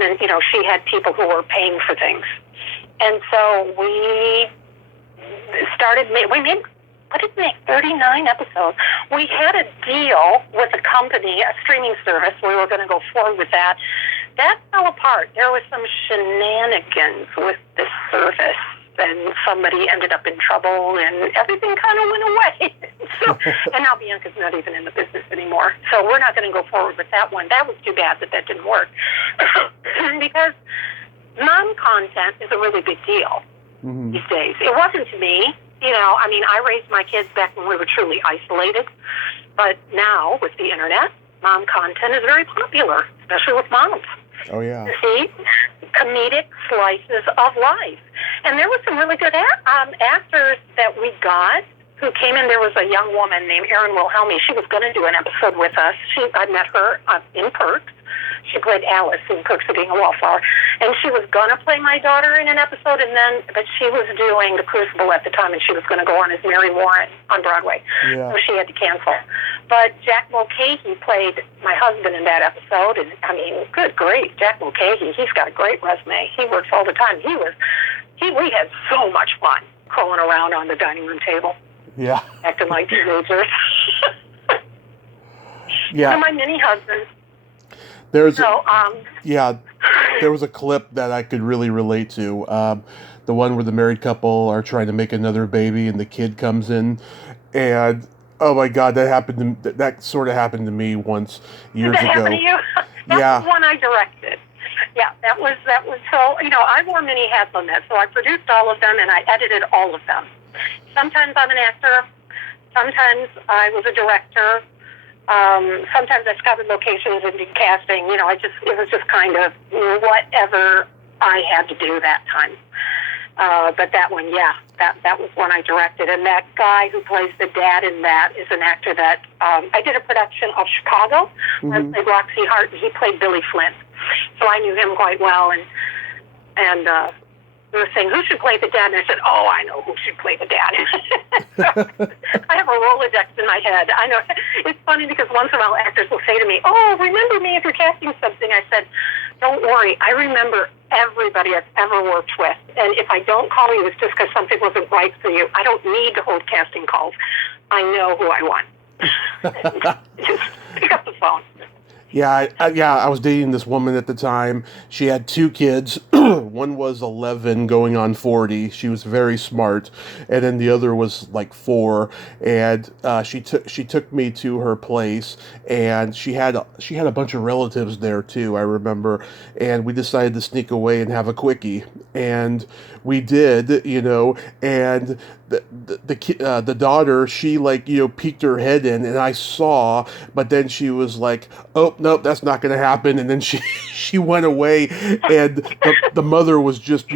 then, you know, she had people who were paying for things. And so we made, what did we make, 39 episodes. We had a deal with a company, a streaming service. We were going to go forward with that. That fell apart. There was some shenanigans with this service, and somebody ended up in trouble, and everything kind of went away. And now Bianca's not even in the business anymore. So we're not going to go forward with that one. That was too bad that didn't work. Because mom content is a really big deal these days. It wasn't to me. You know, I mean, I raised my kids back when we were truly isolated. But now, with the internet, mom content is very popular, especially with moms. Oh, yeah. You see, comedic slices of life. And there were some really good actors that we got who came in. There was a young woman named Erin Wilhelmi. She was going to do an episode with us. I met her in Perks. She played Alice in Perks of Being a Wallflower. And she was going to play my daughter in an episode, but she was doing The Crucible at the time, and she was going to go on as Mary Warren on Broadway. Yeah. So she had to cancel. But Jack Mulcahy played my husband in that episode, and I mean, good grief, Jack Mulcahy, he's got a great resume. He works all the time. We had so much fun crawling around on the dining room table. Yeah. Acting like teenagers. Yeah. So my mini husband. There was a clip that I could really relate to. The one where the married couple are trying to make another baby, and the kid comes in, and oh my God, that sort of happened to me once years ago. Did that happen to you? That's the one I directed. Yeah, that was so, you know, I wore many hats on that. So I produced all of them, and I edited all of them. Sometimes I'm an actor. Sometimes I was a director. Sometimes I scouted locations and did casting. You know, it was just kind of whatever I had to do that time. But that one, that was one I directed. And that guy who plays the dad in that is an actor that I did a production of Chicago. I played Roxy Hart, and he played Billy Flynn. So I knew him quite well. And they were saying, who should play the dad? And I said, oh, I know who should play the dad. I have a Rolodex in my head. I know. It's funny because once in a while actors will say to me, oh, remember me if you're casting something. I said, don't worry. I remember everybody I've ever worked with. And if I don't call you, it's just because something wasn't right for you. I don't need to hold casting calls. I know who I want. Just pick up the phone. Yeah, I was dating this woman at the time. She had 2 kids. One was 11 going on 40. She was very smart. And then the other was like 4. And she took me to her place, and she had a bunch of relatives there too, I remember. And we decided to sneak away and have a quickie. And we did, and the daughter, she peeked her head in, and I saw, but then she was like, "Oh nope, that's not going to happen," and then she she went away, and the mother was just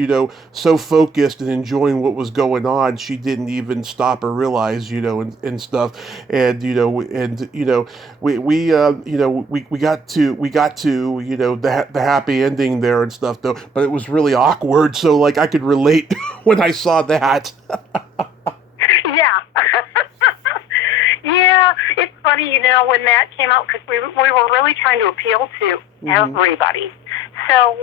so focused and enjoying what was going on, she didn't even stop or realize and stuff, and we got to the happy ending there and stuff though, but it was really awkward, so like I could relate when I saw that. Yeah. Yeah, it's funny, when that came out, because we were really trying to appeal to everybody. So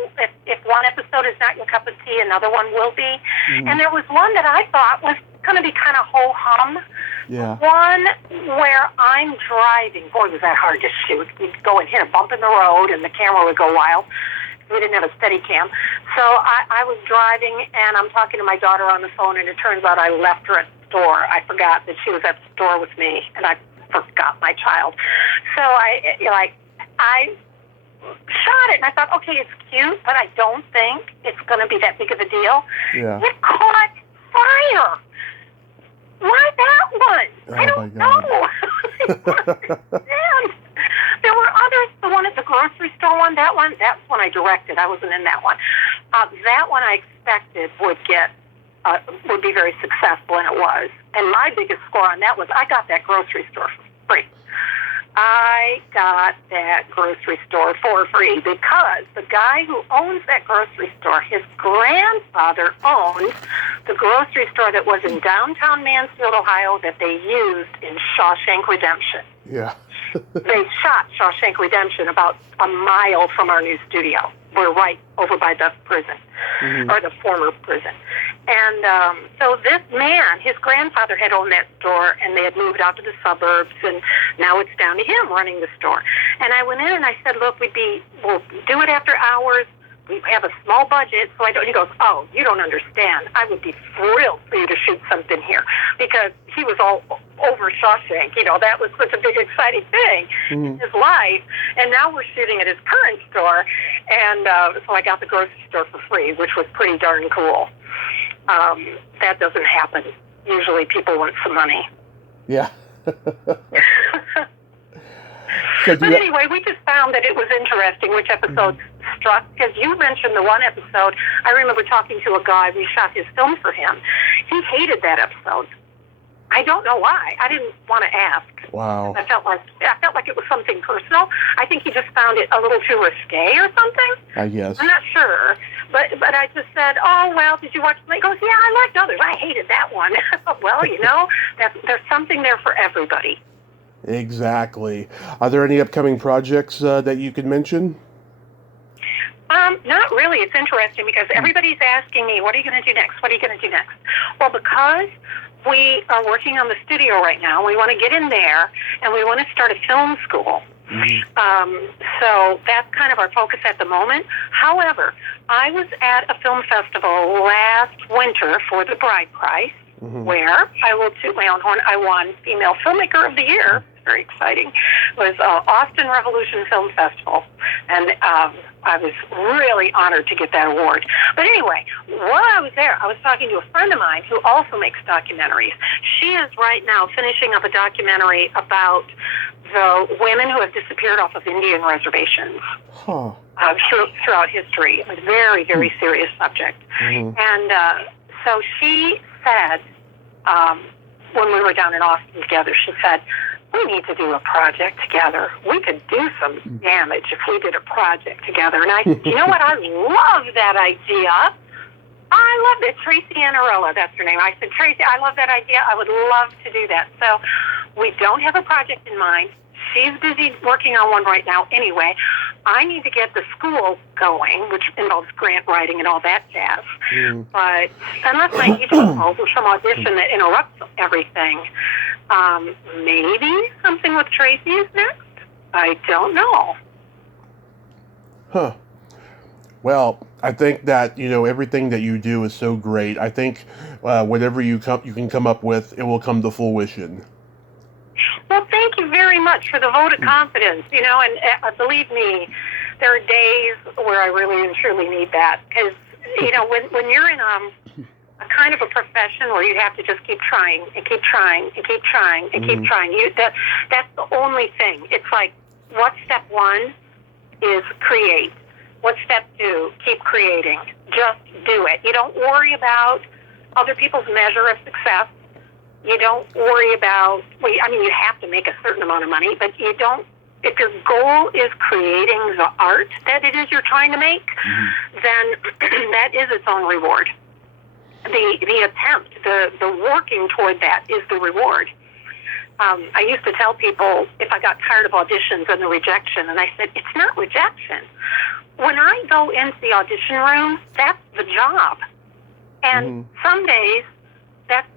if one episode is not your cup of tea, another one will be. And there was one that I thought was going to be kind of ho-hum. Yeah. One where I'm driving. Boy, was that hard to shoot. You'd go and hit a bump in the road, and the camera would go wild. We didn't have a steady cam. So I was driving, and I'm talking to my daughter on the phone, and it turns out I left her at the store. I forgot that she was at the store with me, and I forgot my child. So I shot it, and I thought, okay, it's cute, but I don't think it's going to be that big of a deal. Yeah. It caught fire. Why that one? I don't know. Man. There were others. The one at the grocery store one, that's one I directed. I wasn't in that one. That one I expected would be very successful, and it was. And my biggest score on that was I got that grocery store for free. I got that grocery store for free because the guy who owns that grocery store, his grandfather owned the grocery store that was in downtown Mansfield, Ohio, that they used in Shawshank Redemption. Yeah. They shot Shawshank Redemption about a mile from our new studio. We're right over by the prison, or the former prison. And so this man, his grandfather had owned that store, and they had moved out to the suburbs, and now it's down to him running the store. And I went in and I said, look, we'll do it after hours. We have a small budget, so I don't. He goes, oh, you don't understand. I would be thrilled for you to shoot something here, because he was all over Shawshank. That was such a big, exciting thing in his life. And now we're shooting at his current store, and so I got the grocery store for free, which was pretty darn cool. That doesn't happen. Usually people want some money. Yeah. But anyway, we just found that it was interesting which episodes struck, because you mentioned the one episode. I remember talking to a guy. We shot his film for him. He hated that episode. I don't know why. I didn't want to ask. Wow. I felt like it was something personal. I think he just found it a little too risque or something. I guess. I'm not sure. But I just said, oh, well, did you watch it? He goes, yeah, I liked others. I hated that one. Well, there's something there for everybody. Exactly. Are there any upcoming projects that you could mention? Not really. It's interesting because everybody's asking me, what are you going to do next? What are you going to do next? Well, because we are working on the studio right now, we want to get in there, and we want to start a film school. So that's kind of our focus at the moment. However, I was at a film festival last winter for the bride price, where I will toot my own horn. I won Female Filmmaker of the Year. Very exciting. It was Austin Revolution Film Festival, and I was really honored to get that award. But anyway, while I was there, I was talking to a friend of mine who also makes documentaries. She is right now finishing up a documentary about the women who have disappeared off of Indian reservations throughout history. It was a very, very serious subject. And so she said, when we were down in Austin together, she said, we need to do a project together. We could do some damage if we did a project together. And I said, you know what? I love that idea. I love it. Tracy Annarella, that's her name. I said, Tracy, I love that idea. I would love to do that. So we don't have a project in mind. She's busy working on one right now. Anyway, I need to get the school going, which involves grant writing and all that jazz. But unless my agent calls with some audition that interrupts everything, maybe something with Tracy is next. I don't know. Well, I think that, everything that you do is so great. I think whatever you can come up with, it will come to fruition. Well, thank you very much for the vote of confidence, and believe me, there are days where I really and truly need that, because, when you're in a kind of a profession where you have to just keep trying and keep trying and keep trying and keep trying, that's the only thing. It's like, what's step one is create. What's step two? Keep creating. Just do it. You don't worry about other people's measure of success. You don't worry about, you have to make a certain amount of money, but you don't, if your goal is creating the art that it is you're trying to make, then that is its own reward. The attempt, the working toward that is the reward. I used to tell people if I got tired of auditions and the rejection, and I said, it's not rejection. When I go into the audition room, that's the job. And some days, that's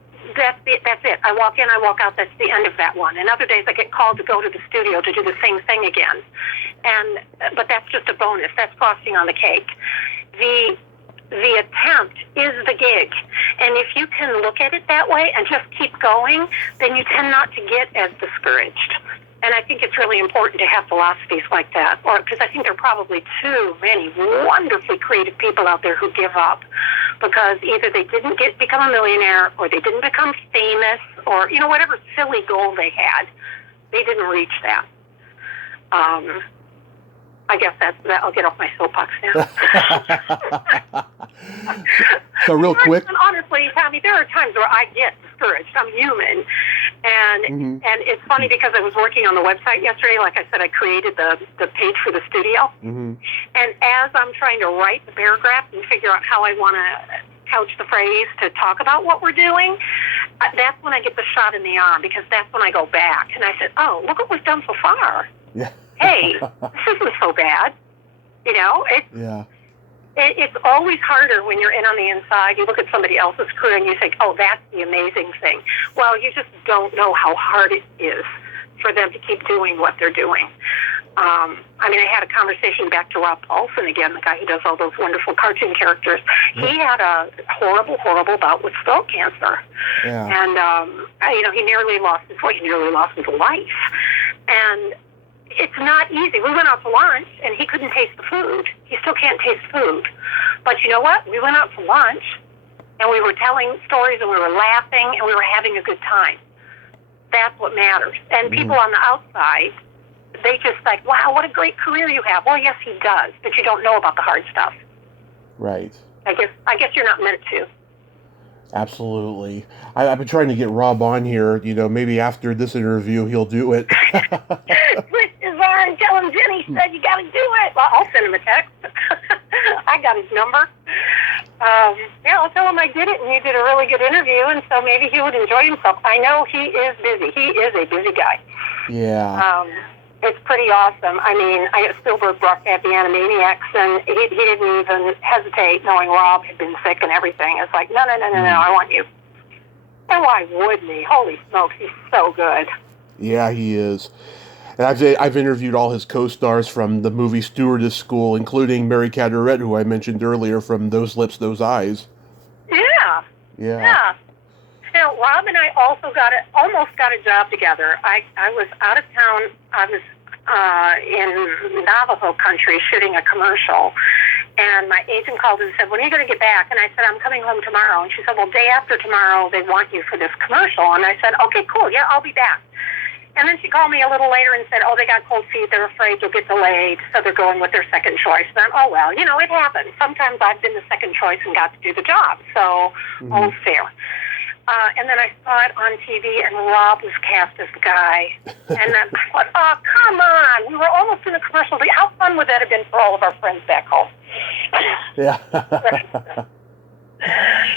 it. I walk in, I walk out, that's the end of that one. And other days I get called to go to the studio to do the same thing again. But that's just a bonus. That's frosting on the cake. The attempt is the gig. And if you can look at it that way and just keep going, then you tend not to get as discouraged. And I think it's really important to have philosophies like that, because I think there are probably too many wonderfully creative people out there who give up because either they didn't become a millionaire, or they didn't become famous, or whatever silly goal they had, they didn't reach that. I guess that I'll get off my soapbox now. So real quick. And honestly, Tommy, there are times where I get discouraged. I'm human. And it's funny because I was working on the website yesterday. Like I said, I created the page for the studio. And as I'm trying to write the paragraph and figure out how I want to couch the phrase to talk about what we're doing, that's when I get the shot in the arm, because that's when I go back. And I said, oh, look what we've done so far. Yeah. Hey, this isn't so bad. It's always harder when you're in on the inside. You look at somebody else's career and you think, oh, that's the amazing thing. Well, you just don't know how hard it is for them to keep doing what they're doing. I had a conversation back to Rob Paulson again, the guy who does all those wonderful cartoon characters. He had a horrible, horrible bout with throat cancer. Yeah. And, he nearly lost his life. And it's not easy. We went out to lunch, and he couldn't taste the food. He still can't taste food. But you know what? We went out to lunch, and we were telling stories, and we were laughing, and we were having a good time. That's what matters. And people on the outside, they just like, wow, what a great career you have. Well, yes, he does, but you don't know about the hard stuff. Right. I guess you're not meant to. Absolutely. I've been trying to get Rob on here. Maybe after this interview, he'll do it. Twist his arm, tell him Jenny said you got to do it. Well, I'll send him a text. I got his number. I'll tell him I did it, and you did a really good interview, and so maybe he would enjoy himself. I know he is busy. He is a busy guy. Yeah. It's pretty awesome. Spielberg brought back the Animaniacs, and he didn't even hesitate, knowing Rob had been sick and everything. It's like, no, I want you. And why wouldn't he? Holy smokes, he's so good. Yeah, he is. And I've interviewed all his co-stars from the movie Stewardess School, including Mary Cadorette, who I mentioned earlier, from Those Lips, Those Eyes. Yeah. Now, Rob and I also almost got a job together. I was out of town. I was in Navajo country shooting a commercial, and my agent called and said, when are you going to get back? And I said, I'm coming home tomorrow. And she said, well, day after tomorrow, they want you for this commercial. And I said, okay, cool. Yeah, I'll be back. And then she called me a little later and said, oh, they got cold feet. They're afraid you'll get delayed, so they're going with their second choice. And it happens. Sometimes I've been the second choice and got to do the job. So, all fair. And then I saw it on TV, and Rob was cast as the guy. And then I thought, oh, come on. We were almost in a commercial. How fun would that have been for all of our friends back home? Yeah.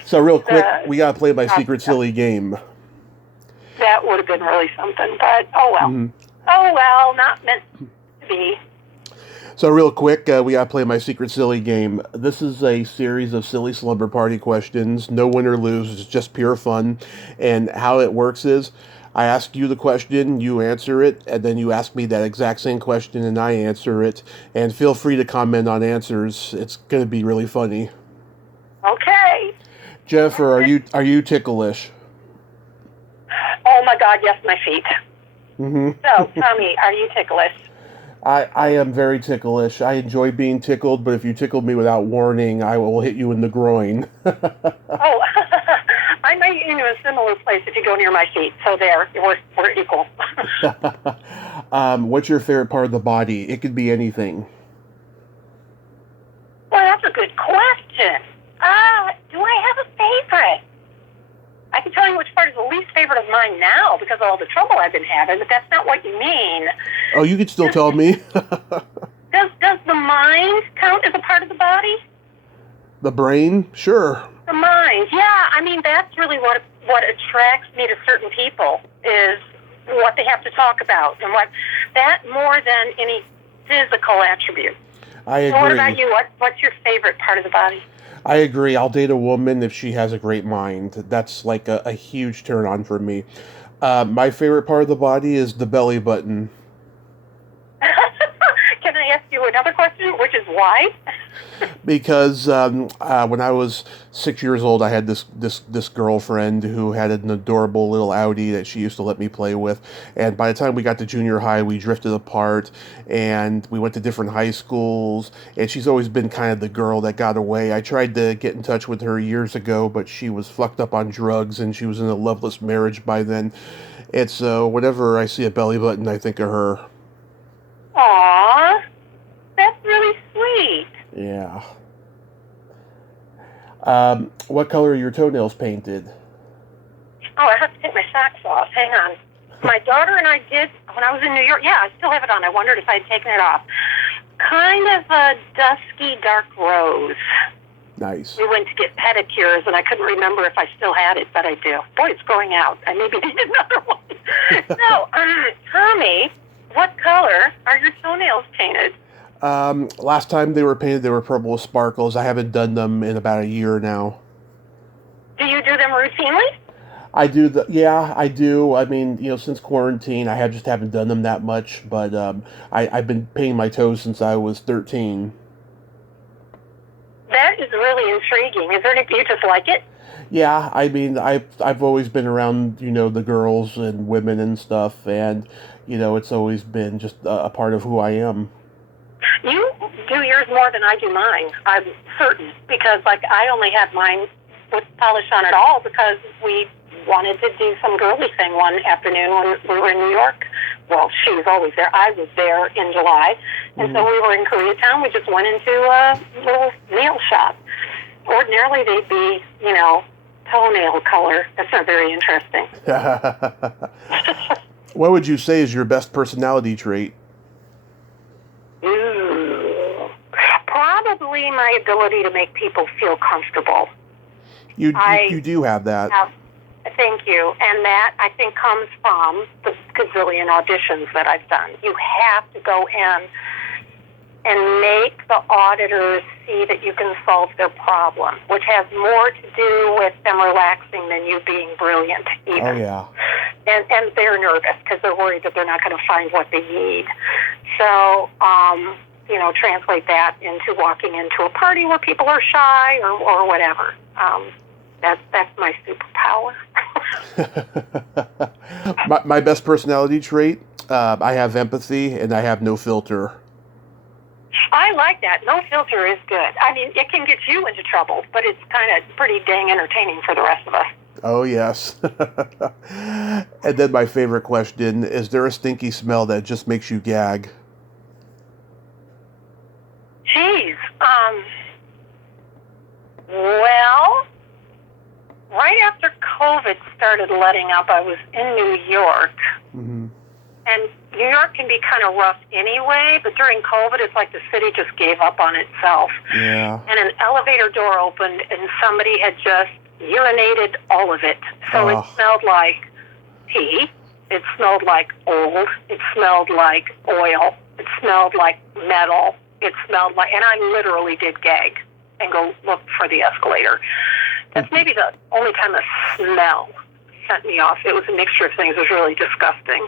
So real quick, we got to play my secret silly game. That would have been really something, but oh well. Oh well, not meant to be. So real quick, we got to play my secret silly game. This is a series of silly slumber party questions. No win or lose. It's just pure fun. And how it works is I ask you the question, you answer it, and then you ask me that exact same question and I answer it. And feel free to comment on answers. It's going to be really funny. Okay. Jennifer, are you ticklish? Oh my God, yes, my feet. Mm-hmm. So, Tommy, are you ticklish? I am very ticklish. I enjoy being tickled, but if you tickle me without warning, I will hit you in the groin. Oh, I might hit you in a similar place if you go near my feet. So there, we're equal. What's your favorite part of the body? It could be anything. Well, that's a good question. Do I have a favorite? I can tell you which part is the least favorite of mine now because of all the trouble I've been having, but that's not what you mean. Oh, you could still tell me. Does the mind count as a part of the body? The brain? Sure. The mind, yeah. I mean, that's really what attracts me to certain people is what they have to talk about and what that more than any physical attribute. I agree. So what about you? What's your favorite part of the body? I agree. I'll date a woman if she has a great mind. That's like a huge turn on for me. My favorite part of the body is the belly button. Can I ask you another question, which is why? Because when I was 6 years old, I had this girlfriend who had an adorable little Audi that she used to let me play with. And by the time we got to junior high, we drifted apart, and we went to different high schools. And she's always been kind of the girl that got away. I tried to get in touch with her years ago, but she was fucked up on drugs, and she was in a loveless marriage by then. And so whenever I see a belly button, I think of her. Aww, that's really sweet. Yeah. What color are your toenails painted? Oh, I have to take my socks off. Hang on. My daughter and I did, when I was in New York, yeah, I still have it on. I wondered if I'd taken it off. Kind of a dusky dark rose. Nice. We went to get pedicures, and I couldn't remember if I still had it, but I do. Boy, it's growing out. I maybe need another one. So, Tommy, what color are your toenails painted? Last time they were painted, they were purple with sparkles. I haven't done them in about a year now. Do you do them routinely? I do. Yeah, I do. I mean, since quarantine, I just haven't done them that much. But I've been painting my toes since I was 13. That is really intriguing. Is there any, you just like it? Yeah, I mean, I've always been around, the girls and women and stuff, and it's always been just a part of who I am. You do yours more than I do mine, I'm certain, because, I only had mine with polish on it all because we wanted to do some girly thing one afternoon when we were in New York. Well, she was always there. I was there in July, and so we were in Koreatown. We just went into a little nail shop. Ordinarily, they'd be, toenail color. That's not very interesting. What would you say is your best personality trait? Probably my ability to make people feel comfortable. You do have that. Thank you. And that, I think, comes from the gazillion auditions that I've done. You have to go in and make the auditors see that you can solve their problem, which has more to do with them relaxing than you being brilliant, even. Oh, yeah. And they're nervous because they're worried that they're not going to find what they need. So, translate that into walking into a party where people are shy or whatever. That's my superpower. my best personality trait, I have empathy and I have no filter. I like that. No filter is good. I mean, it can get you into trouble, but it's kind of pretty dang entertaining for the rest of us. Oh, yes. And then my favorite question, is there a stinky smell that just makes you gag? Geez. Well, right after COVID started letting up, I was in New York. Mm-hmm. And New York can be kind of rough anyway, but during COVID, it's like the city just gave up on itself. Yeah. And an elevator door opened, and somebody had just urinated all of it. So It smelled like pee. It smelled like old. It smelled like oil. It smelled like metal. It smelled like, and I literally did gag and go look for the escalator. That's maybe the only time a smell sent me off. It was a mixture of things. It was really disgusting.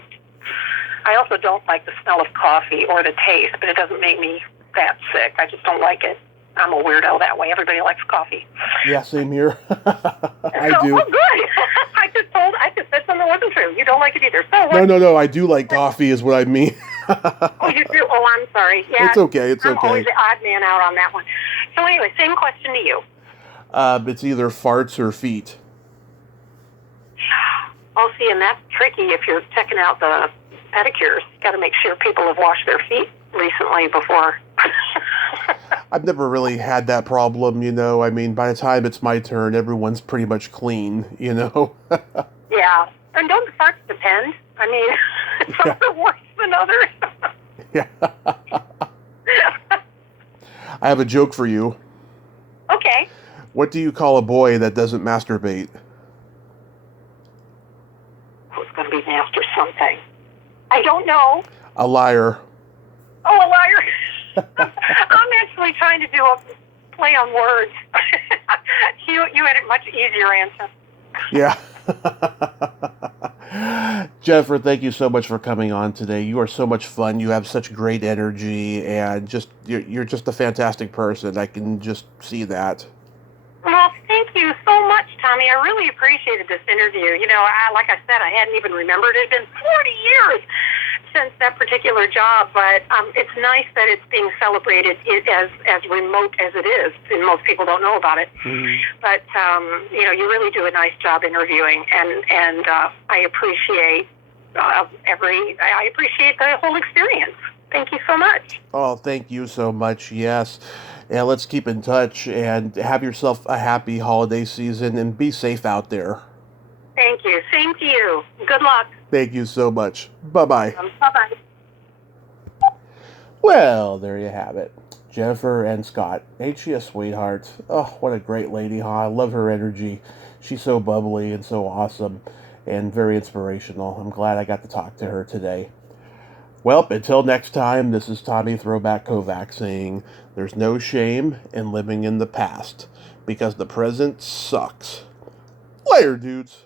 I also don't like the smell of coffee or the taste, but it doesn't make me that sick. I just don't like it. I'm a weirdo that way. Everybody likes coffee. Yeah, same here. I do. Oh, good. I just said something that wasn't true. You don't like it either. So what? No. I do like coffee is what I mean. Oh, you do? Oh, I'm sorry. Yeah, It's okay. I'm always the odd man out on that one. So anyway, same question to you. It's either farts or feet. Oh, see, and that's tricky if you're checking out the pedicures. You got to make sure people have washed their feet recently before. I've never really had that problem, I mean, by the time it's my turn, everyone's pretty much clean, Yeah. And don't the farts depend? I mean, some are worse than others. Yeah. I have a joke for you. Okay. What do you call a boy that doesn't masturbate? Who's going to be master something? I don't know. A liar. Oh, a liar. I'm actually trying to do a play on words. You had a much easier answer. Yeah. Jennifer, thank you so much for coming on today. You are so much fun. You have such great energy, and you're just a fantastic person. I can just see that. Well, thank you so much, Tommy. I really appreciated this interview. Like I said, I hadn't even remembered. It had been 40 years since that particular job, but it's nice that it's being celebrated as remote as it is, and most people don't know about it. Mm-hmm. But you really do a nice job interviewing, and I appreciate I appreciate the whole experience. Thank you so much. Oh, thank you so much. Yes. And let's keep in touch and have yourself a happy holiday season and be safe out there. Thank you. Same to you. Good luck. Thank you so much. Bye-bye. Bye-bye. Well, there you have it. Jennifer Enskat. Ain't she a sweetheart? Oh, what a great lady, huh? I love her energy. She's so bubbly and so awesome and very inspirational. I'm glad I got to talk to her today. Well, until next time, this is Tommy Throwback Kovac saying, there's no shame in living in the past, because the present sucks. Later, dudes.